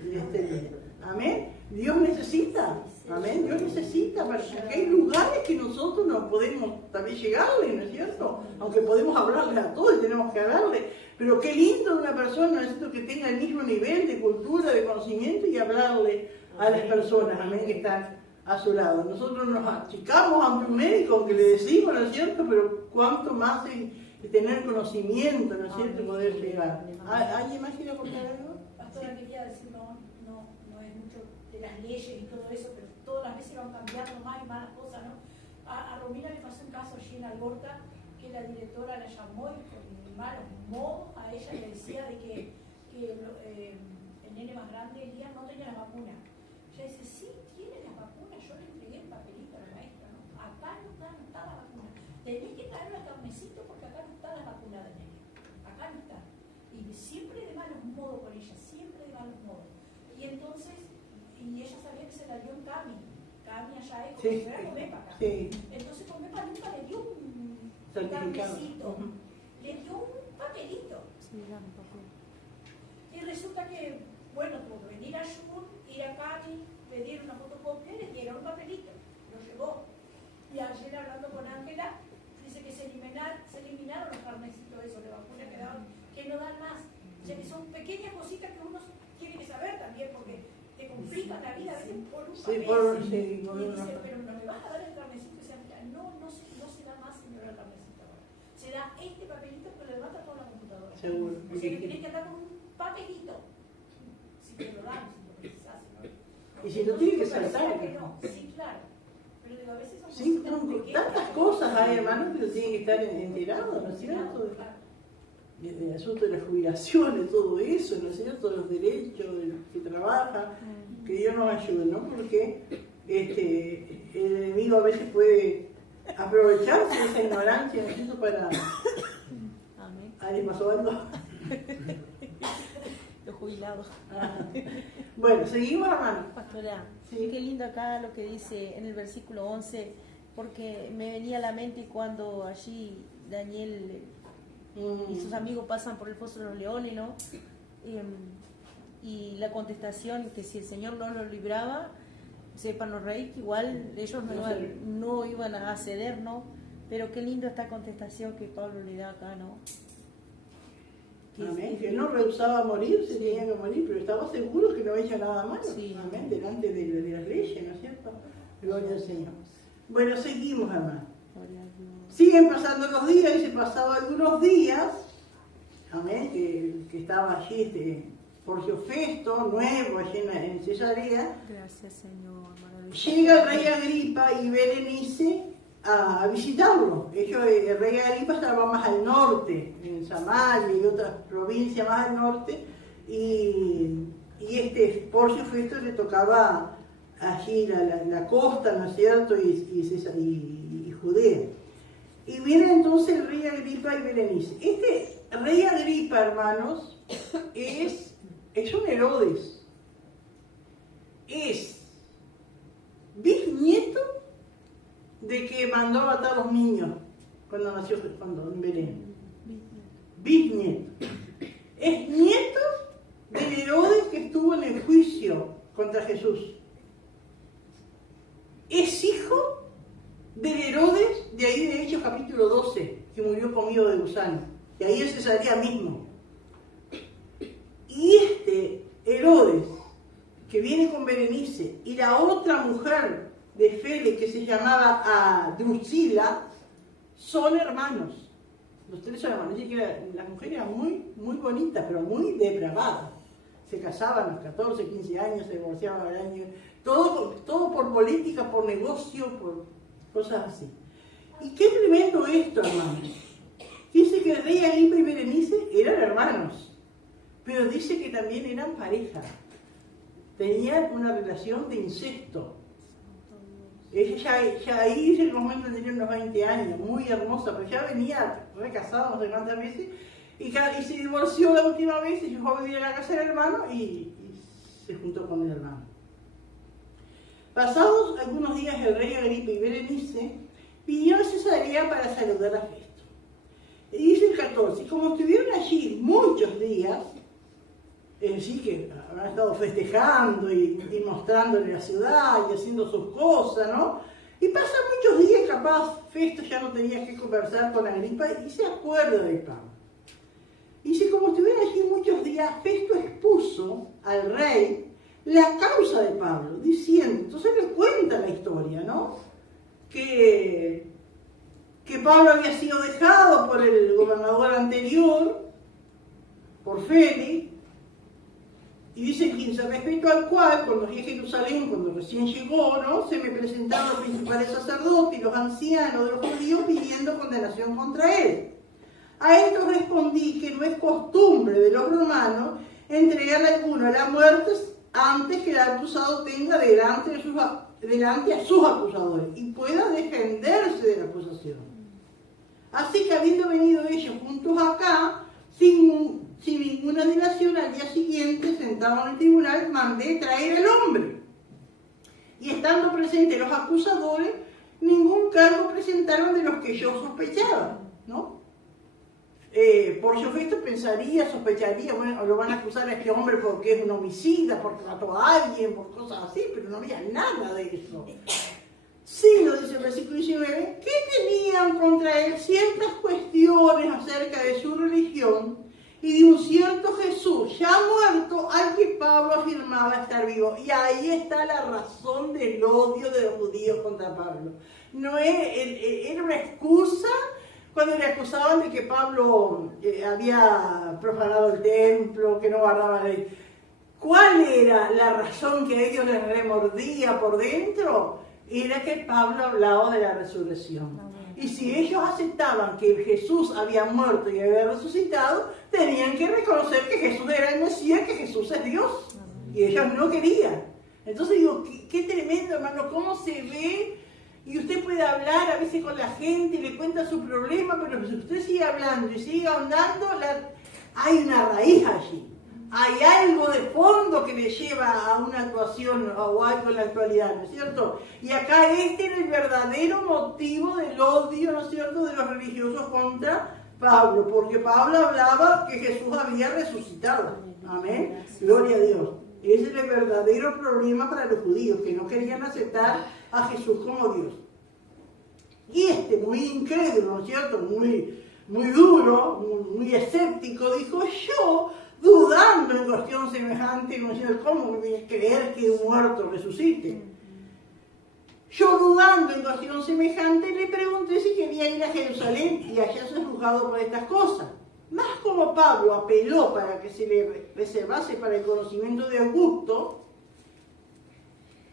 amén. Dios necesita, amén, Dios necesita, porque hay lugares que nosotros no podemos también llegarle, ¿no es cierto? Aunque podemos hablarle a todos y tenemos que hablarle, pero qué lindo de una persona, necesito que tenga el mismo nivel de cultura, de conocimiento y hablarle a las personas, amén, que están a su lado. Nosotros nos achicamos ante un médico, aunque le decimos, ¿no es cierto? Pero cuánto más de tener conocimiento, ¿no es cierto? Poder llegar. ¿Alguien más quiere aportar algo? Pastora, quería decir, no es mucho de las leyes y todo eso, pero todas las veces van cambiando más y más las cosas, ¿no? A Romina le pasó un caso allí en Algorta, que la directora la llamó y con malos modos a ella le decía de que el nene más grande, Elías, no tenía la vacuna. Ella dice, sí, tiene la vacuna, yo le entregué el papelito a la maestra, ¿no? Acá no está la vacuna. Tenés que traer el carnecito porque acá no está la vacuna del nene. Acá no está. Y siempre de malos modos con ella, siempre de malos modos. Y entonces, y ella sabía que se la dio en Cami. Cami allá es como si fuera Comepa acá. Sí. Entonces Comepa nunca le dio un carnecito. Le dio un papelito. Sí, y resulta que, bueno, tuvo que venir a Shun, ir a Cami, pedir una fotocopia y le dieron un papelito. Lo llevó. Y ayer hablando con Ángela, dice que se eliminaron los carnecitos esos de vacuna que no dan más. O sea que son pequeñas cositas que uno tiene que saber también, porque te complican la vida a veces por un papel. Y dice, pero no le vas a dar el carnecito. Y dice, mira, no se da más si no da el carnecito ahora. Se da este papelito que lo levanta toda la computadora. Seguro. O sea que tienes que andar con un papelito. Si te lo dan, si lo precisas. Y si no tiene que saltar. Sí, claro. Pero digo, a veces son sí, tantas cosas hay, hermanos, que tienen que estar enterados, ¿no es cierto? El asunto de la jubilación, de todo eso, ¿no es cierto? De los derechos de los que trabajan, que Dios nos ayude, ¿no? Porque el enemigo a veces puede aprovecharse de esa ignorancia, ¿no es cierto? Para... Amén. ¿Alguien pasó algo? Los jubilados. Bueno, seguimos, hermano. Pastora, sí. Qué lindo acá lo que dice en el versículo 11, porque me venía a la mente cuando allí Daniel y sus amigos pasan por el foso de los leones, ¿no? Y la contestación que si el Señor no los libraba, sepan los reyes que igual ellos no iban a ceder, ¿no? Pero qué lindo esta contestación que Pablo le da acá, ¿no? Amén, que no rehusaba morir, se tenía que morir, pero estaba seguro que no había nada malo. Sí. Amén, delante de las leyes, ¿no es cierto? Gloria al Señor. Bueno, seguimos, hermano. Siguen pasando los días y se pasaban algunos días, amén, que estaba allí Porcio Festo, nuevo, allí en Cesarea. Gracias, Señor. Llega el rey Agripa y Berenice a visitarlo. El rey Agripa estaba más al norte, en Samaria y otras provincias más al norte, y Porcio Festo le tocaba allí la costa, ¿no es cierto?, y Judea. Y viene entonces el rey Agripa y Berenice. Este rey Agripa, hermanos, es es un Herodes. Es bisnieto de que mandó a matar a los niños cuando nació, en Belén. Bisnieto. Es nieto del Herodes que estuvo en el juicio contra Jesús. Es hijo del Herodes de ahí de Hechos capítulo 12, que murió comido de gusano. Y ahí en Cesarea mismo. Y este Herodes, que viene con Berenice, y la otra mujer de Félix, que se llamaba Drusila, son hermanos. Los tres son hermanos. Dice que las mujeres eran muy bonitas, pero muy depravadas. Se casaban a los 14, 15 años, se divorciaban al año. Todo por política, por negocio, por cosas así. Y qué tremendo esto, hermanos. Dice que el rey Agripa y Berenice eran hermanos, pero dice que también eran pareja. Tenían una relación de incesto. Ella ya ahí dice que en el momento tenía unos 20 años, muy hermosa, pero ya venía recasada no sé cuántas veces, y se divorció la última vez y fue a vivir a la casa del hermano y se juntó con el hermano. Pasados algunos días, el rey Agripa y Berenice vinieron a Cesarea para saludar a Festo. Y dice el 14, y como estuvieron allí muchos días, es decir, que han estado festejando y mostrándole la ciudad y haciendo sus cosas, ¿no? Y pasan muchos días, capaz Festo ya no tenía que conversar con Agripa y se acuerda de Pablo. Y dice, como estuvieron allí muchos días, Festo expuso al rey la causa de Pablo, diciendo, entonces le cuenta la historia, ¿no? Que Pablo había sido dejado por el gobernador anterior, por Félix, y dice el 15, respecto al cual, cuando llegué a Jerusalén, cuando recién llegó, ¿no? Se me presentaron los principales sacerdotes y los ancianos de los judíos pidiendo condenación contra él. A esto respondí que no es costumbre de los romanos entregar a alguno a la muerte antes que el acusado tenga delante a sus acusadores y pueda defenderse de la acusación. Así que habiendo venido ellos juntos acá, sin ninguna dilación, al día siguiente, sentado en el tribunal, mandé traer al hombre. Y estando presentes los acusadores, ningún cargo presentaron de los que yo sospechaba, ¿no? Por Festo sospecharía, bueno, lo van a acusar a este hombre porque es un homicida, porque mató a alguien, por cosas así, pero no había nada de eso. Sino, dice el versículo 19, que tenían contra él ciertas cuestiones acerca de su religión y de un cierto Jesús ya muerto al que Pablo afirmaba estar vivo. Y ahí está la razón del odio de los judíos contra Pablo. No era una excusa cuando le acusaban de que Pablo había profanado el templo, que no guardaba la ley. ¿Cuál era la razón que a ellos les remordía por dentro? Era que Pablo hablaba de la resurrección. Y si ellos aceptaban que Jesús había muerto y había resucitado, tenían que reconocer que Jesús era el Mesías, que Jesús es Dios. Y ellos no querían. Entonces digo, qué tremendo, hermano, cómo se ve. Y usted puede hablar a veces con la gente y le cuenta su problema, pero si usted sigue hablando y sigue ahondando, hay una raíz allí. Hay algo de fondo que le lleva a una actuación o algo en la actualidad, ¿no es cierto? Y acá este era el verdadero motivo del odio, ¿no es cierto?, de los religiosos contra Pablo, porque Pablo hablaba que Jesús había resucitado. Amén. Gloria a Dios. Ese era el verdadero problema para los judíos, que no querían aceptar a Jesús como Dios. Y muy incrédulo, ¿no es cierto?, muy duro, muy escéptico, dijo, yo, dudando en cuestión semejante, ¿no es cierto?, ¿cómo voy a creer que un muerto resucite? Yo, dudando en cuestión semejante, le pregunté si quería ir a Jerusalén y allá ser juzgado por estas cosas. Más como Pablo apeló para que se le reservase para el conocimiento de Augusto,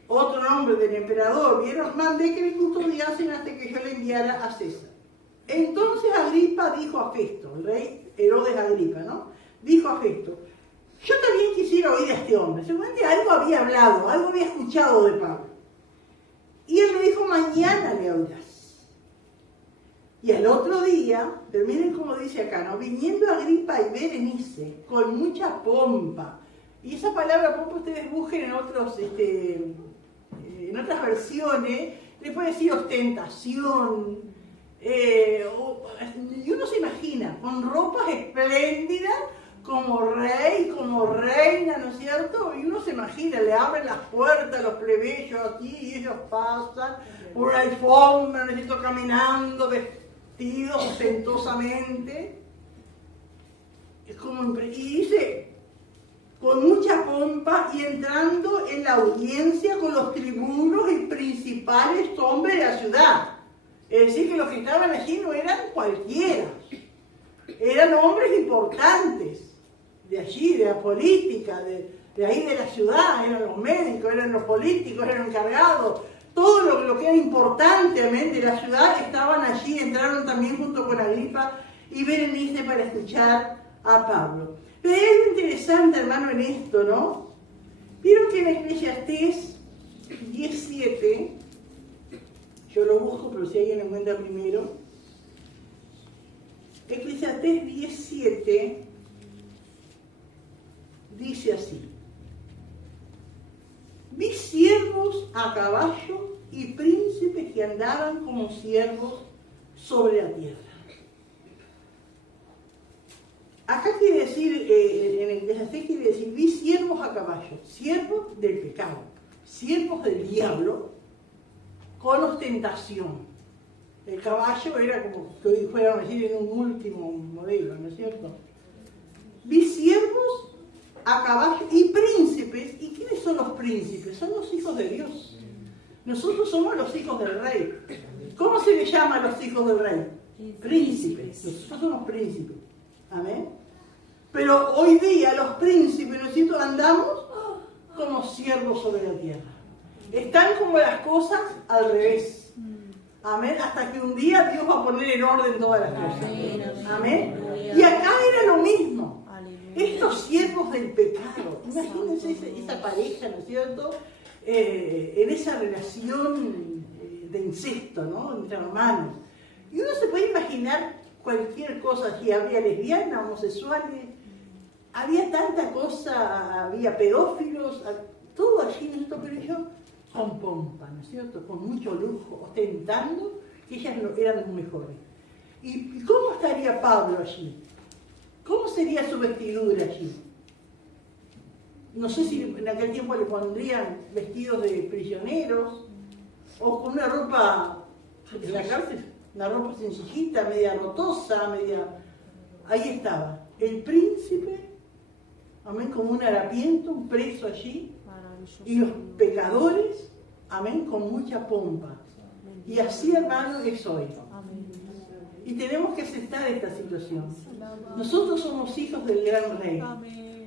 otro nombre del emperador, ¿vieron? Mandé que me custodiasen hasta que yo le enviara a César. Entonces Agripa dijo a Festo, el rey Herodes Agripa, ¿no? Dijo a Festo, yo también quisiera oír a este hombre. Seguramente algo había hablado, algo había escuchado de Pablo. Y él le dijo, mañana le oirás. Y al otro día, pero miren cómo dice acá, ¿no? Viniendo Agripa y Berenice, con mucha pompa Y esa palabra, pompa, ustedes busquen en otras versiones, le puede decir ostentación. Y uno se imagina, con ropas espléndidas, como rey, como reina, ¿no es cierto? Y uno se imagina, le abren las puertas a los plebeyos aquí y ellos pasan por una alfombra, ¿no es cierto?, caminando, vestidos ostentosamente. Es como, y dice, con mucha pompa y entrando en la audiencia con los tribunos y principales hombres de la ciudad. Es decir, que los que estaban allí no eran cualquiera, eran hombres importantes de allí, de la política, de ahí de la ciudad, eran los médicos, eran los políticos, eran los encargados, todo lo que era importante, amén, de la ciudad estaban allí, entraron también junto con Agripa y Berenice para escuchar a Pablo. Pero hay algo interesante, hermano, en esto, ¿no? Vieron que en Eclesiastés 17, yo lo busco, pero si alguien lo encuentra primero, Eclesiastés 17 dice así: vi siervos a caballo y príncipes que andaban como siervos sobre la tierra. Acá quiere decir, en el Eclesiastés quiere decir, vi siervos a caballo, siervos del pecado, siervos del diablo, con ostentación. El caballo era como que hoy fuéramos a decir en un último modelo, ¿no es cierto? Vi siervos a caballo y príncipes. ¿Y quiénes son los príncipes? Son los hijos de Dios. Nosotros somos los hijos del rey. ¿Cómo se le llama a los hijos del rey? Príncipes. Nosotros somos príncipes. Amén. Pero hoy día los príncipes, nosotros andamos como siervos sobre la tierra. Están como las cosas al revés. Amén. Hasta que un día Dios va a poner en orden todas las cosas. Amén. Y acá era lo mismo. Estos siervos del pecado. Imagínense esa pareja, ¿no es cierto? En esa relación de incesto, ¿no? Entre hermanos. Y uno se puede imaginar cualquier cosa. Si había lesbianas, homosexuales, había tanta cosa, había pedófilos, todo allí, ¿no es cierto? Pero ellos con pompa, ¿no es cierto? Con mucho lujo, ostentando que ellas eran las mejores. ¿Y cómo estaría Pablo allí? ¿Cómo sería su vestidura allí? No sé si en aquel tiempo le pondrían vestidos de prisioneros o con una ropa de la cárcel, una ropa sencillita, media rotosa, media... Ahí estaba, el príncipe, amén, como un harapiento, un preso allí, y los pecadores, amén, con mucha pompa. Y así, hermano, es hoy. Y tenemos que aceptar esta situación. Nosotros somos hijos del gran rey.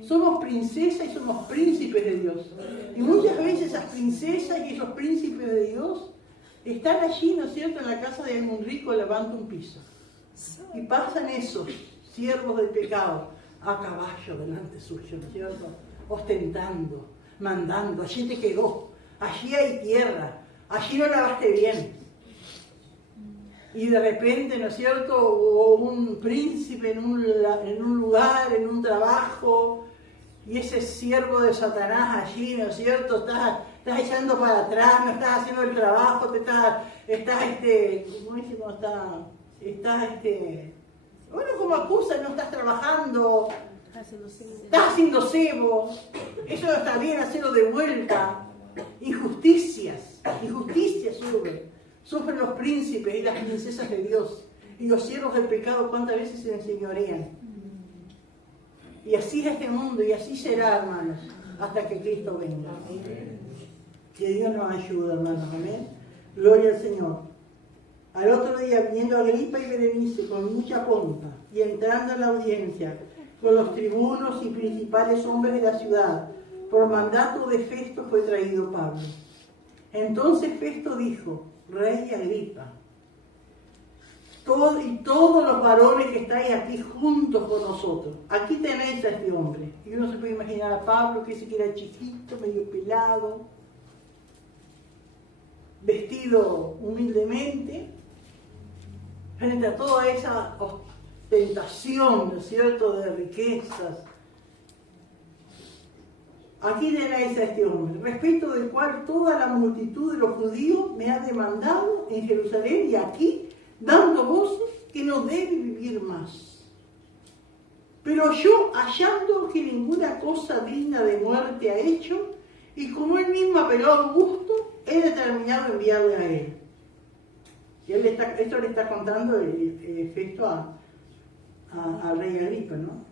Somos princesas y somos príncipes de Dios. Y muchas veces esas princesas y esos príncipes de Dios están allí, ¿no es cierto?, en la casa de algún rico lavando un piso. Y pasan esos siervos del pecado a caballo delante suyo, ¿no es cierto?, ostentando, mandando. Allí te quedó, allí hay tierra, allí no lavaste bien. Y de repente, ¿no es cierto?, o un príncipe en un lugar, en un trabajo, y ese siervo de Satanás allí, ¿no es cierto?, estás echando para atrás, no estás haciendo el trabajo, bueno, como acusa, no estás trabajando, estás haciendo cebo, eso no está bien, hacerlo de vuelta. Injusticias sufren los príncipes y las princesas de Dios, y los siervos del pecado cuántas veces se enseñorean. Y así es este mundo, y así será, hermanos, hasta que Cristo venga. Que Dios nos ayude, hermanos, amén. Gloria al Señor. Al otro día, viniendo Agripa y Berenice con mucha pompa, y entrando en la audiencia, con los tribunos y principales hombres de la ciudad, por mandato de Festo fue traído Pablo. Entonces Festo dijo: Rey Agripa, todos los varones que estáis aquí juntos con nosotros, aquí tenéis a este hombre. Y uno se puede imaginar a Pablo, que ese que era chiquito, medio pelado, vestido humildemente, frente a toda esa ostentación, ¿no es cierto?, de riquezas. aquí tenéis a este hombre, respecto del cual toda la multitud de los judíos me ha demandado en Jerusalén y aquí, dando voces que no debe vivir más. Pero yo, hallando que ninguna cosa digna de muerte ha hecho, y como él mismo apeló a Augusto, he determinado enviarle a él. Y esto le está contando Festo al rey Agripa, ¿no?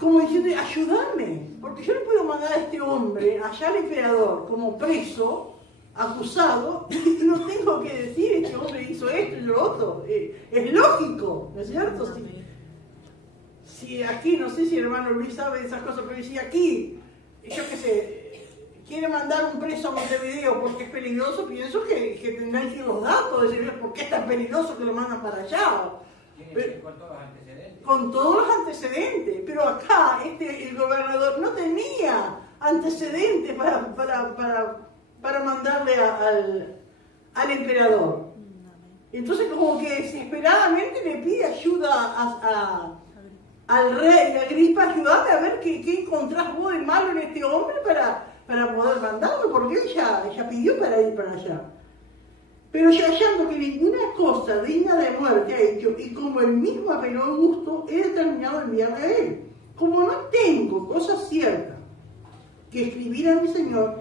Como diciendo, ayúdame, porque yo no puedo mandar a este hombre allá al emperador como preso, acusado, y no tengo que decir, este hombre hizo esto y lo otro. Es lógico, ¿no es cierto? Si aquí, no sé si el hermano Luis sabe de esas cosas, pero si aquí, yo qué sé, quiere mandar un preso a Montevideo porque es peligroso, pienso que tendrán que ir los datos, decir, ¿por qué es tan peligroso que lo mandan para allá? Tiene que ser con todos los antecedentes. Con todos los antecedentes, pero acá el gobernador no tenía antecedentes para mandarle al emperador. Entonces como que desesperadamente le pide ayuda al rey Agripa, ayúdame a ver qué encontrás vos de malo en este hombre para poder mandarlo, porque ella pidió para ir para allá. Pero yo hallando que ninguna cosa digna de muerte ha hecho, y como el mismo apeló a Augusto, he determinado enviarle a él. Como no tengo cosa cierta que escribir a mi Señor,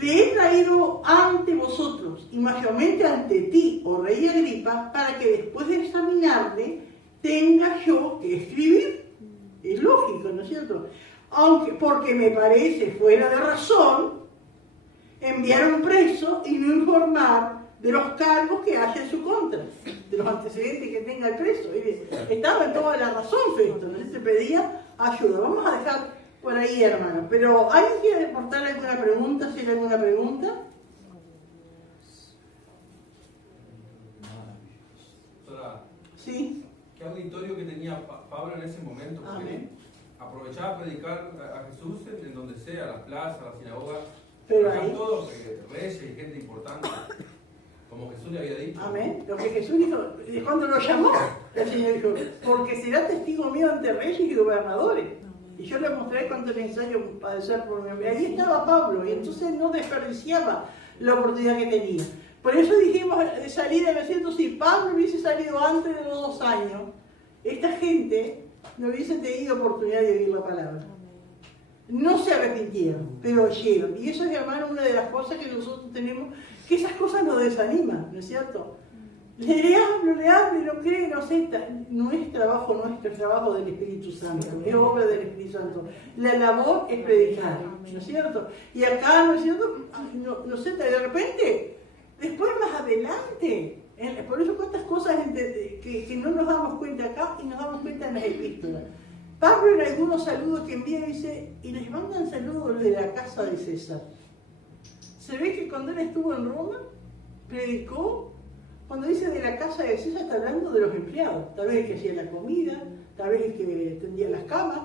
le he traído ante vosotros, y mayormente ante ti, oh rey Agripa, para que después de examinarle, tenga yo que escribir. Es lógico, ¿no es cierto? Porque me parece fuera de razón enviar un preso y no informar de los cargos que haya en su contra, de los antecedentes que tenga el preso. Estaba en toda la razón, Festo, ¿no? Se pedía ayuda. Vamos a dejar por ahí, hermano. Pero ¿alguien quiere aportar alguna pregunta? Si hay alguna pregunta. Sí. ¿Qué auditorio que tenía Pablo en ese momento? Porque Amén. aprovechaba a predicar a Jesús en donde sea, las plazas, las sinagogas. Pero Eran ahí, todos reyes y gente importante, como Jesús le había dicho. amén. Lo que Jesús dijo, cuando lo llamó, el Señor dijo, porque será testigo mío ante reyes y gobernadores. Y yo le mostré cuánto le ensayo padecer por mi hombre. Ahí estaba Pablo, y entonces no desperdiciaba la oportunidad que tenía. Por eso dijimos de salida, ¿no es cierto? Si Pablo hubiese salido antes de los 2 años, esta gente no hubiese tenido oportunidad de oír la palabra. No se arrepintieron, pero oyeron. Y eso es, hermano, una de las cosas que nosotros tenemos, que esas cosas nos desaniman, ¿no es cierto? Le hablo y no cree, no acepta. No es trabajo nuestro, es trabajo del Espíritu Santo, es obra del Espíritu Santo. La labor es predicar, ¿no es cierto? Y acá, ¿no es cierto? No sé, de repente, después más adelante, por eso cuántas cosas que no nos damos cuenta acá y nos damos cuenta en las epístolas. Pablo en algunos saludos que envía dice, y les mandan saludos de la casa de César. Se ve que cuando él estuvo en Roma, predicó, cuando dice de la casa de César está hablando de los empleados, tal vez el que hacía la comida, tal vez el que tendía las camas,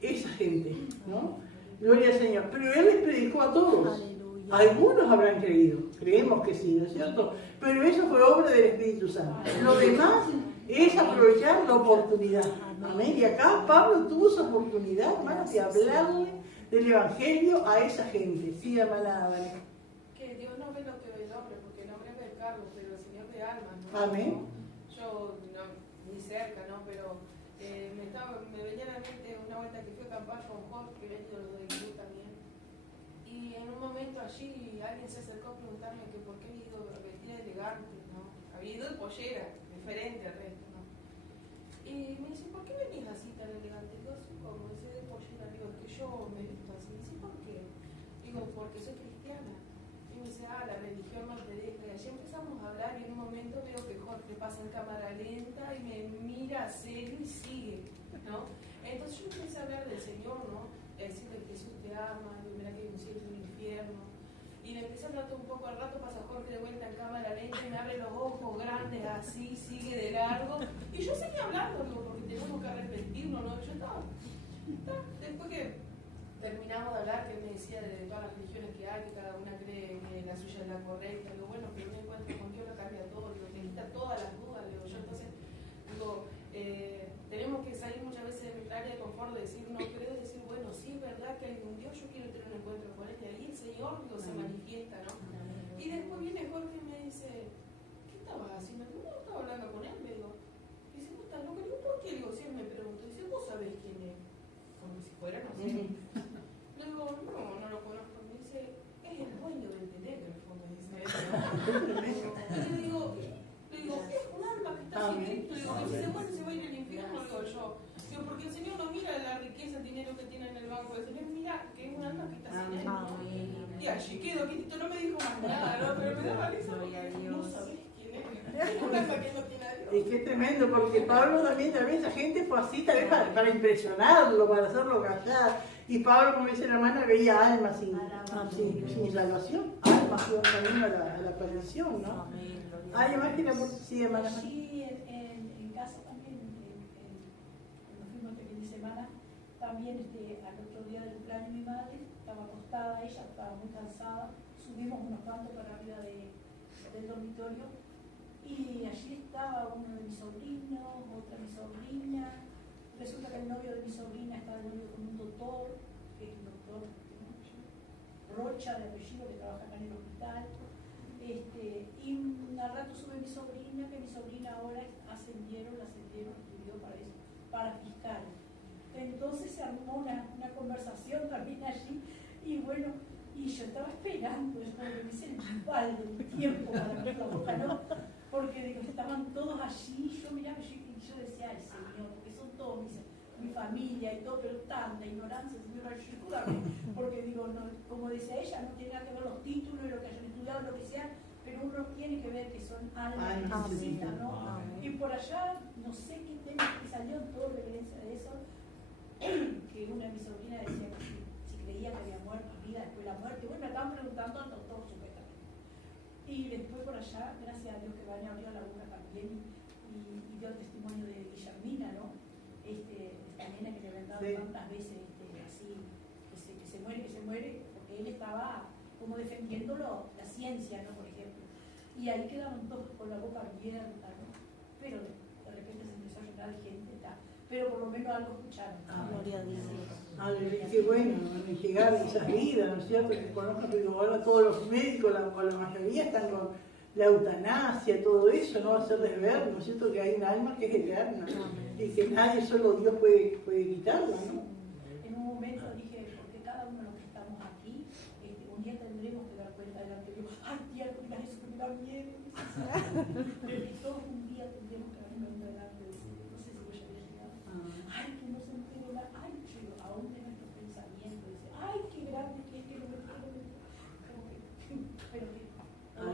esa gente, ¿no? Gloria al Señor. Pero él les predicó a todos. Aleluya. Algunos habrán creído, creemos que sí, ¿no es cierto? Pero eso fue obra del Espíritu Santo. Lo demás es aprovechar la oportunidad. Amén. Y acá Pablo tuvo esa oportunidad, hermanos, de hablarle del Evangelio a esa gente. Sí, hermana Valeria. Que Dios no ve lo que ve el hombre, porque el hombre ve el cargo, pero el Señor ve almas, ¿no? Amén. Yo, no, ni cerca, ¿no? Pero me venía a la mente una vuelta que fui a acampar con Jorge, que venía de los de Guilú también. Y en un momento allí alguien se acercó a preguntarme que por qué había ido vestida de elegante, ¿no? Había ido de pollera, diferente al resto, ¿no? Y me dice, ¿por qué venís así tan elegante? Digo, sí, como ese de pollera, digo, es que yo me visto así. Me dice, ¿por qué? Digo, porque soy cristiana. Y me dice, la religión no te deja. Y allí empezamos a hablar y en un momento veo que Jorge pasa en cámara lenta y me mira serio y sigue, ¿no? Entonces yo empecé a hablar del Señor, ¿no? Decirle que Jesús te ama, y mira que hay un cielo y un infierno. Y le empecé a hablar todo un poco, al rato pasa Jorge de vuelta en cámara lenta y me abre los ojos grandes así, sigue de largo. Y yo seguía hablando, digo, porque tenemos que arrepentirnos, ¿no? Yo estaba. Después que terminamos de hablar, que él me decía de todas las religiones que hay, que cada una cree que la suya es la correcta. Digo, bueno, pero me encuentro con Dios lo cambia todo, digo, te quita todas las dudas, digo, yo entonces, digo, tenemos que salir muchas veces de nuestra área de confort, de decir no creo, decir, bueno, sí es verdad que hay un Dios, yo quiero Señor, digo, se manifiesta, ¿no? Y después viene Jorge y me dice, ¿qué estabas haciendo? Digo, no, estaba hablando con él, me digo. Dice, ¿vos estás loco? Digo, ¿por qué? Digo, si él me preguntó, dice, ¿vos sabés quién es? Como si fuera, no sé. Le digo, no lo conozco. Me dice, es el dueño del telégrafo, me dice él. Y le digo, es un alma que está sin Cristo. Digo, que si se muere se va a ir al infierno, digo yo. Digo, porque el Señor no mira la riqueza, el dinero que tiene en el banco. El Señor mira que es un alma que está sin él, ¿no? Y allí quedó quietito, no me dijo más nada, ¿no? Pero me daba risa porque no sabés quién es. Es un alma que no tiene a Dios. Y qué tremendo, porque Pablo también esa gente fue así, tal vez para impresionarlo, para hacerlo callar. Y Pablo, como dice la hermana, veía almas sin salvación, almas que iban camino a la perdición, ¿no? Hay más que la sí, hermana. Allí en casa también, cuando fuimos este fin de semana, también al otro día del cumpleaños de mi madre, estaba acostada, ella estaba muy cansada, subimos unos cuantos para arriba del dormitorio y allí estaba uno de mis sobrinos, otra de mi sobrina. Resulta que el novio de mi sobrina estaba de novio con un doctor, que es el doctor Rocha de apellido, que trabaja acá en el hospital. Y al rato sube mi sobrina, que mi sobrina ahora la ascendieron, estudió para eso, para fiscal. Entonces se armó una conversación también allí, y bueno, y yo estaba esperando, es como que me hice el balde de tiempo para abrir la boca, ¿no? Porque digo, estaban todos allí, yo miraba y yo decía, ay Señor, porque son todos mi familia y todo, pero tanta ignorancia, Señor, ayúdame, porque digo, no, como decía ella, no tiene nada que ver los títulos, lo que hayan estudiado, lo que sea, pero uno tiene que ver que son almas que necesitan, ¿no? Y por allá, no sé qué tema que salió en toda referencia de eso, que una de mis sobrinas decía que si creía que había muerto, vida después de la muerte. Bueno, me estaban preguntando al doctor, supuestamente. Y después por allá, gracias a Dios que Vania abrió la boca también y dio el testimonio de Guillermina, ¿no? Esta nena que le habían dado tantas veces así, que se muere, porque él estaba como defendiéndolo, la ciencia, ¿no? Por ejemplo. Y ahí quedaban todos con la boca abierta, ¿no? Pero de repente se empezó a llenar de gente, pero por lo menos algo escucharon. Gloria a Dios. Qué bueno llegar a esas vidas, ¿no es cierto? Que conozcan, pero ahora todos los médicos, la mayoría están con la eutanasia, todo eso, no va a ser desver, ¿no es cierto? Que hay un alma que es eterna, ¿no? Y que nadie, solo Dios puede quitarla, ¿no? En un momento dije, porque cada uno de los que estamos aquí, un día tendremos que dar cuenta delante de Dios. Ay, tía, no digas eso, que me da miedo. Pero que todos un día tendremos que dar cuenta delante de Dios. No sé si voy a llegar. Ay, que no se entere la. Ay, chido, aún de nuestros pensamientos. Dice, ay, qué grande que es que no me quiero. Pero que.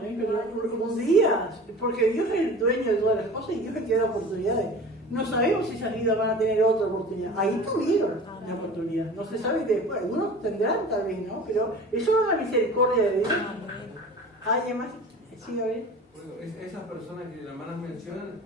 Pero un día, porque Dios es el dueño de todas las cosas y Dios es el que da oportunidades. No sabemos si esas vidas van a tener otra oportunidad. Ahí tuvieron la oportunidad. No se sabe después. Algunos tendrán tal vez, ¿no? Pero eso no es la misericordia de Dios. Además, sí, a ver. Bueno, esas personas que las hermanas mencionan,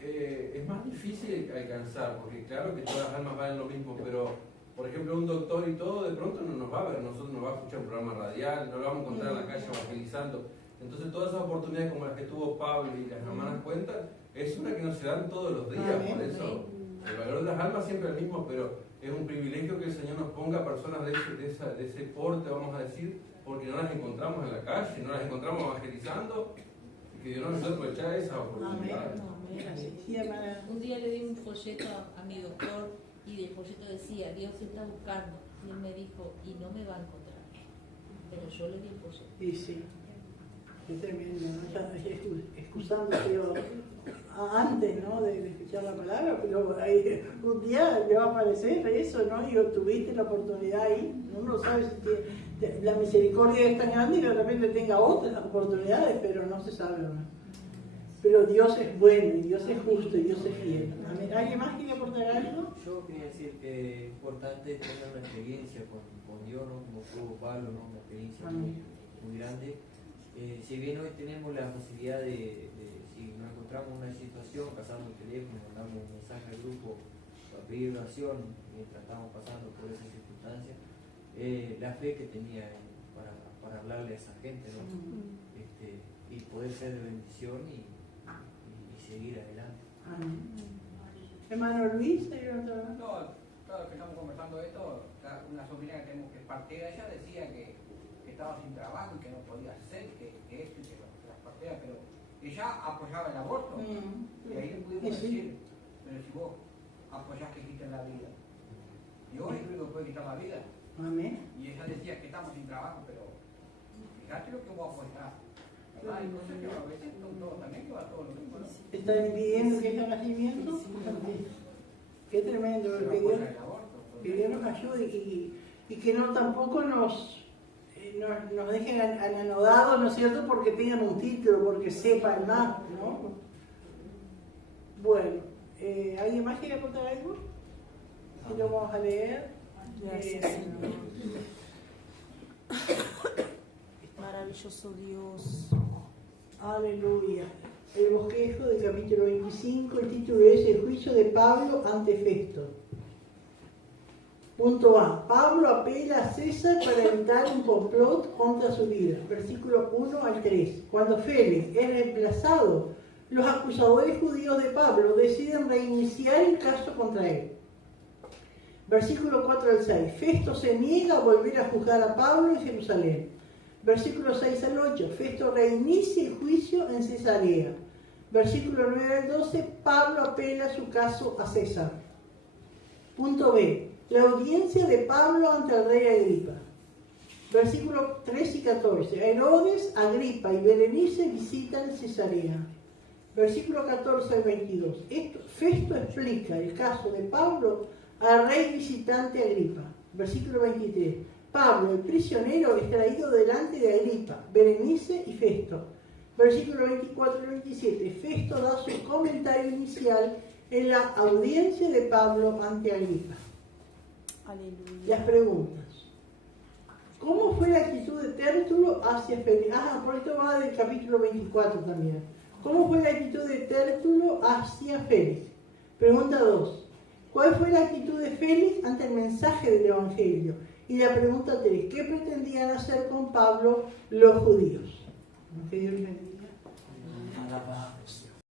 es más difícil alcanzar, porque claro que todas las almas valen lo mismo, pero por ejemplo un doctor y todo, de pronto no nos va a ver, nosotros nos va a escuchar un programa radial, no lo vamos a encontrar en la calle evangelizando. Entonces todas esas oportunidades como las que tuvo Pablo y las hermanas cuentan, es una que no se dan todos los días, por eso el valor de las almas siempre es el mismo, pero es un privilegio que el Señor nos ponga personas de ese porte, vamos a decir, porque no las encontramos en la calle, no las encontramos evangelizando, y que Dios nos ayude a aprovechar esa oportunidad. Un día le di un folleto a mi doctor y el folleto decía, Dios está buscando, y él me dijo, y no me va a encontrar, pero yo le di el folleto. Y sí. Es tremendo, ¿no? Ya excusándose antes, ¿no? De escuchar la palabra, pero ahí, un día le va a aparecer eso, ¿no? Y tuviste la oportunidad ahí, uno no sabe si la misericordia es tan grande y de repente tenga otras oportunidades, pero no se sabe, ¿no? Pero Dios es bueno, y Dios es justo, y Dios es fiel. ¿Alguien más quiere aportar algo? Yo quería decir que es importante tener una experiencia con Dios, ¿no? Como tuvo Pablo, ¿no? Una experiencia muy grande. Si bien hoy tenemos la facilidad de si nos encontramos en una situación, pasamos el teléfono, mandamos un mensaje al grupo para pedir oración mientras estamos pasando por esa circunstancia, la fe que tenía para hablarle a esa gente, ¿no? Y poder ser de bendición y seguir adelante. Hermano Luis, ¿hay otro? No, claro que estamos conversando esto, una sobrina que tenemos que es partera, ella decía que estaba sin trabajo y que no podía hacer, que esto y que las parteras, pero ella apoyaba el aborto. Y ahí le pudimos decir, pero si vos apoyás que quiten la vida, Dios es el único que puede quitar la vida. Amén. Y ella decía que estamos sin trabajo, pero fíjate lo que vos apoyás. ¿Verdad? Entonces que a veces todo, también que va todo lo mismo, ¿no? ¿Están impidiendo que haya nacimiento? Qué tremendo. Pero Que apoya Dios, el aborto. que Dios nos ayude y que no tampoco nos dejen anodados, ¿no es cierto? Porque tengan un título, porque sepan más, ¿no? Bueno, ¿alguien más quiere aportar algo? Si lo vamos a leer. Gracias, Señor. Maravilloso Dios. Aleluya. El bosquejo del capítulo 25, el título es El juicio de Pablo ante Festo. Punto A. Pablo apela a César para evitar un complot contra su vida. Versículo 1 al 3. Cuando Félix es reemplazado, los acusadores judíos de Pablo deciden reiniciar el caso contra él. Versículo 4 al 6. Festo se niega a volver a juzgar a Pablo en Jerusalén. Versículo 6 al 8. Festo reinicia el juicio en Cesarea. Versículo 9 al 12. Pablo apela su caso a César. Punto B. La audiencia de Pablo ante el rey Agripa. Versículos 13 y 14. Herodes, Agripa y Berenice visitan Cesarea. Versículo 14 al 22. Festo explica el caso de Pablo al rey visitante Agripa. Versículo 23. Pablo, el prisionero, es traído delante de Agripa, Berenice y Festo. Versículo 24 y 27. Festo da su comentario inicial en la audiencia de Pablo ante Agripa. Aleluya. Las preguntas. ¿Cómo fue la actitud de Tértulo hacia Félix? Por esto va del capítulo 24 también. ¿Cómo fue la actitud de Tértulo hacia Félix? Pregunta 2. ¿Cuál fue la actitud de Félix ante el mensaje del Evangelio? Y la pregunta 3. ¿Qué pretendían hacer con Pablo los judíos? Que Dios les bendiga. Alabado sea.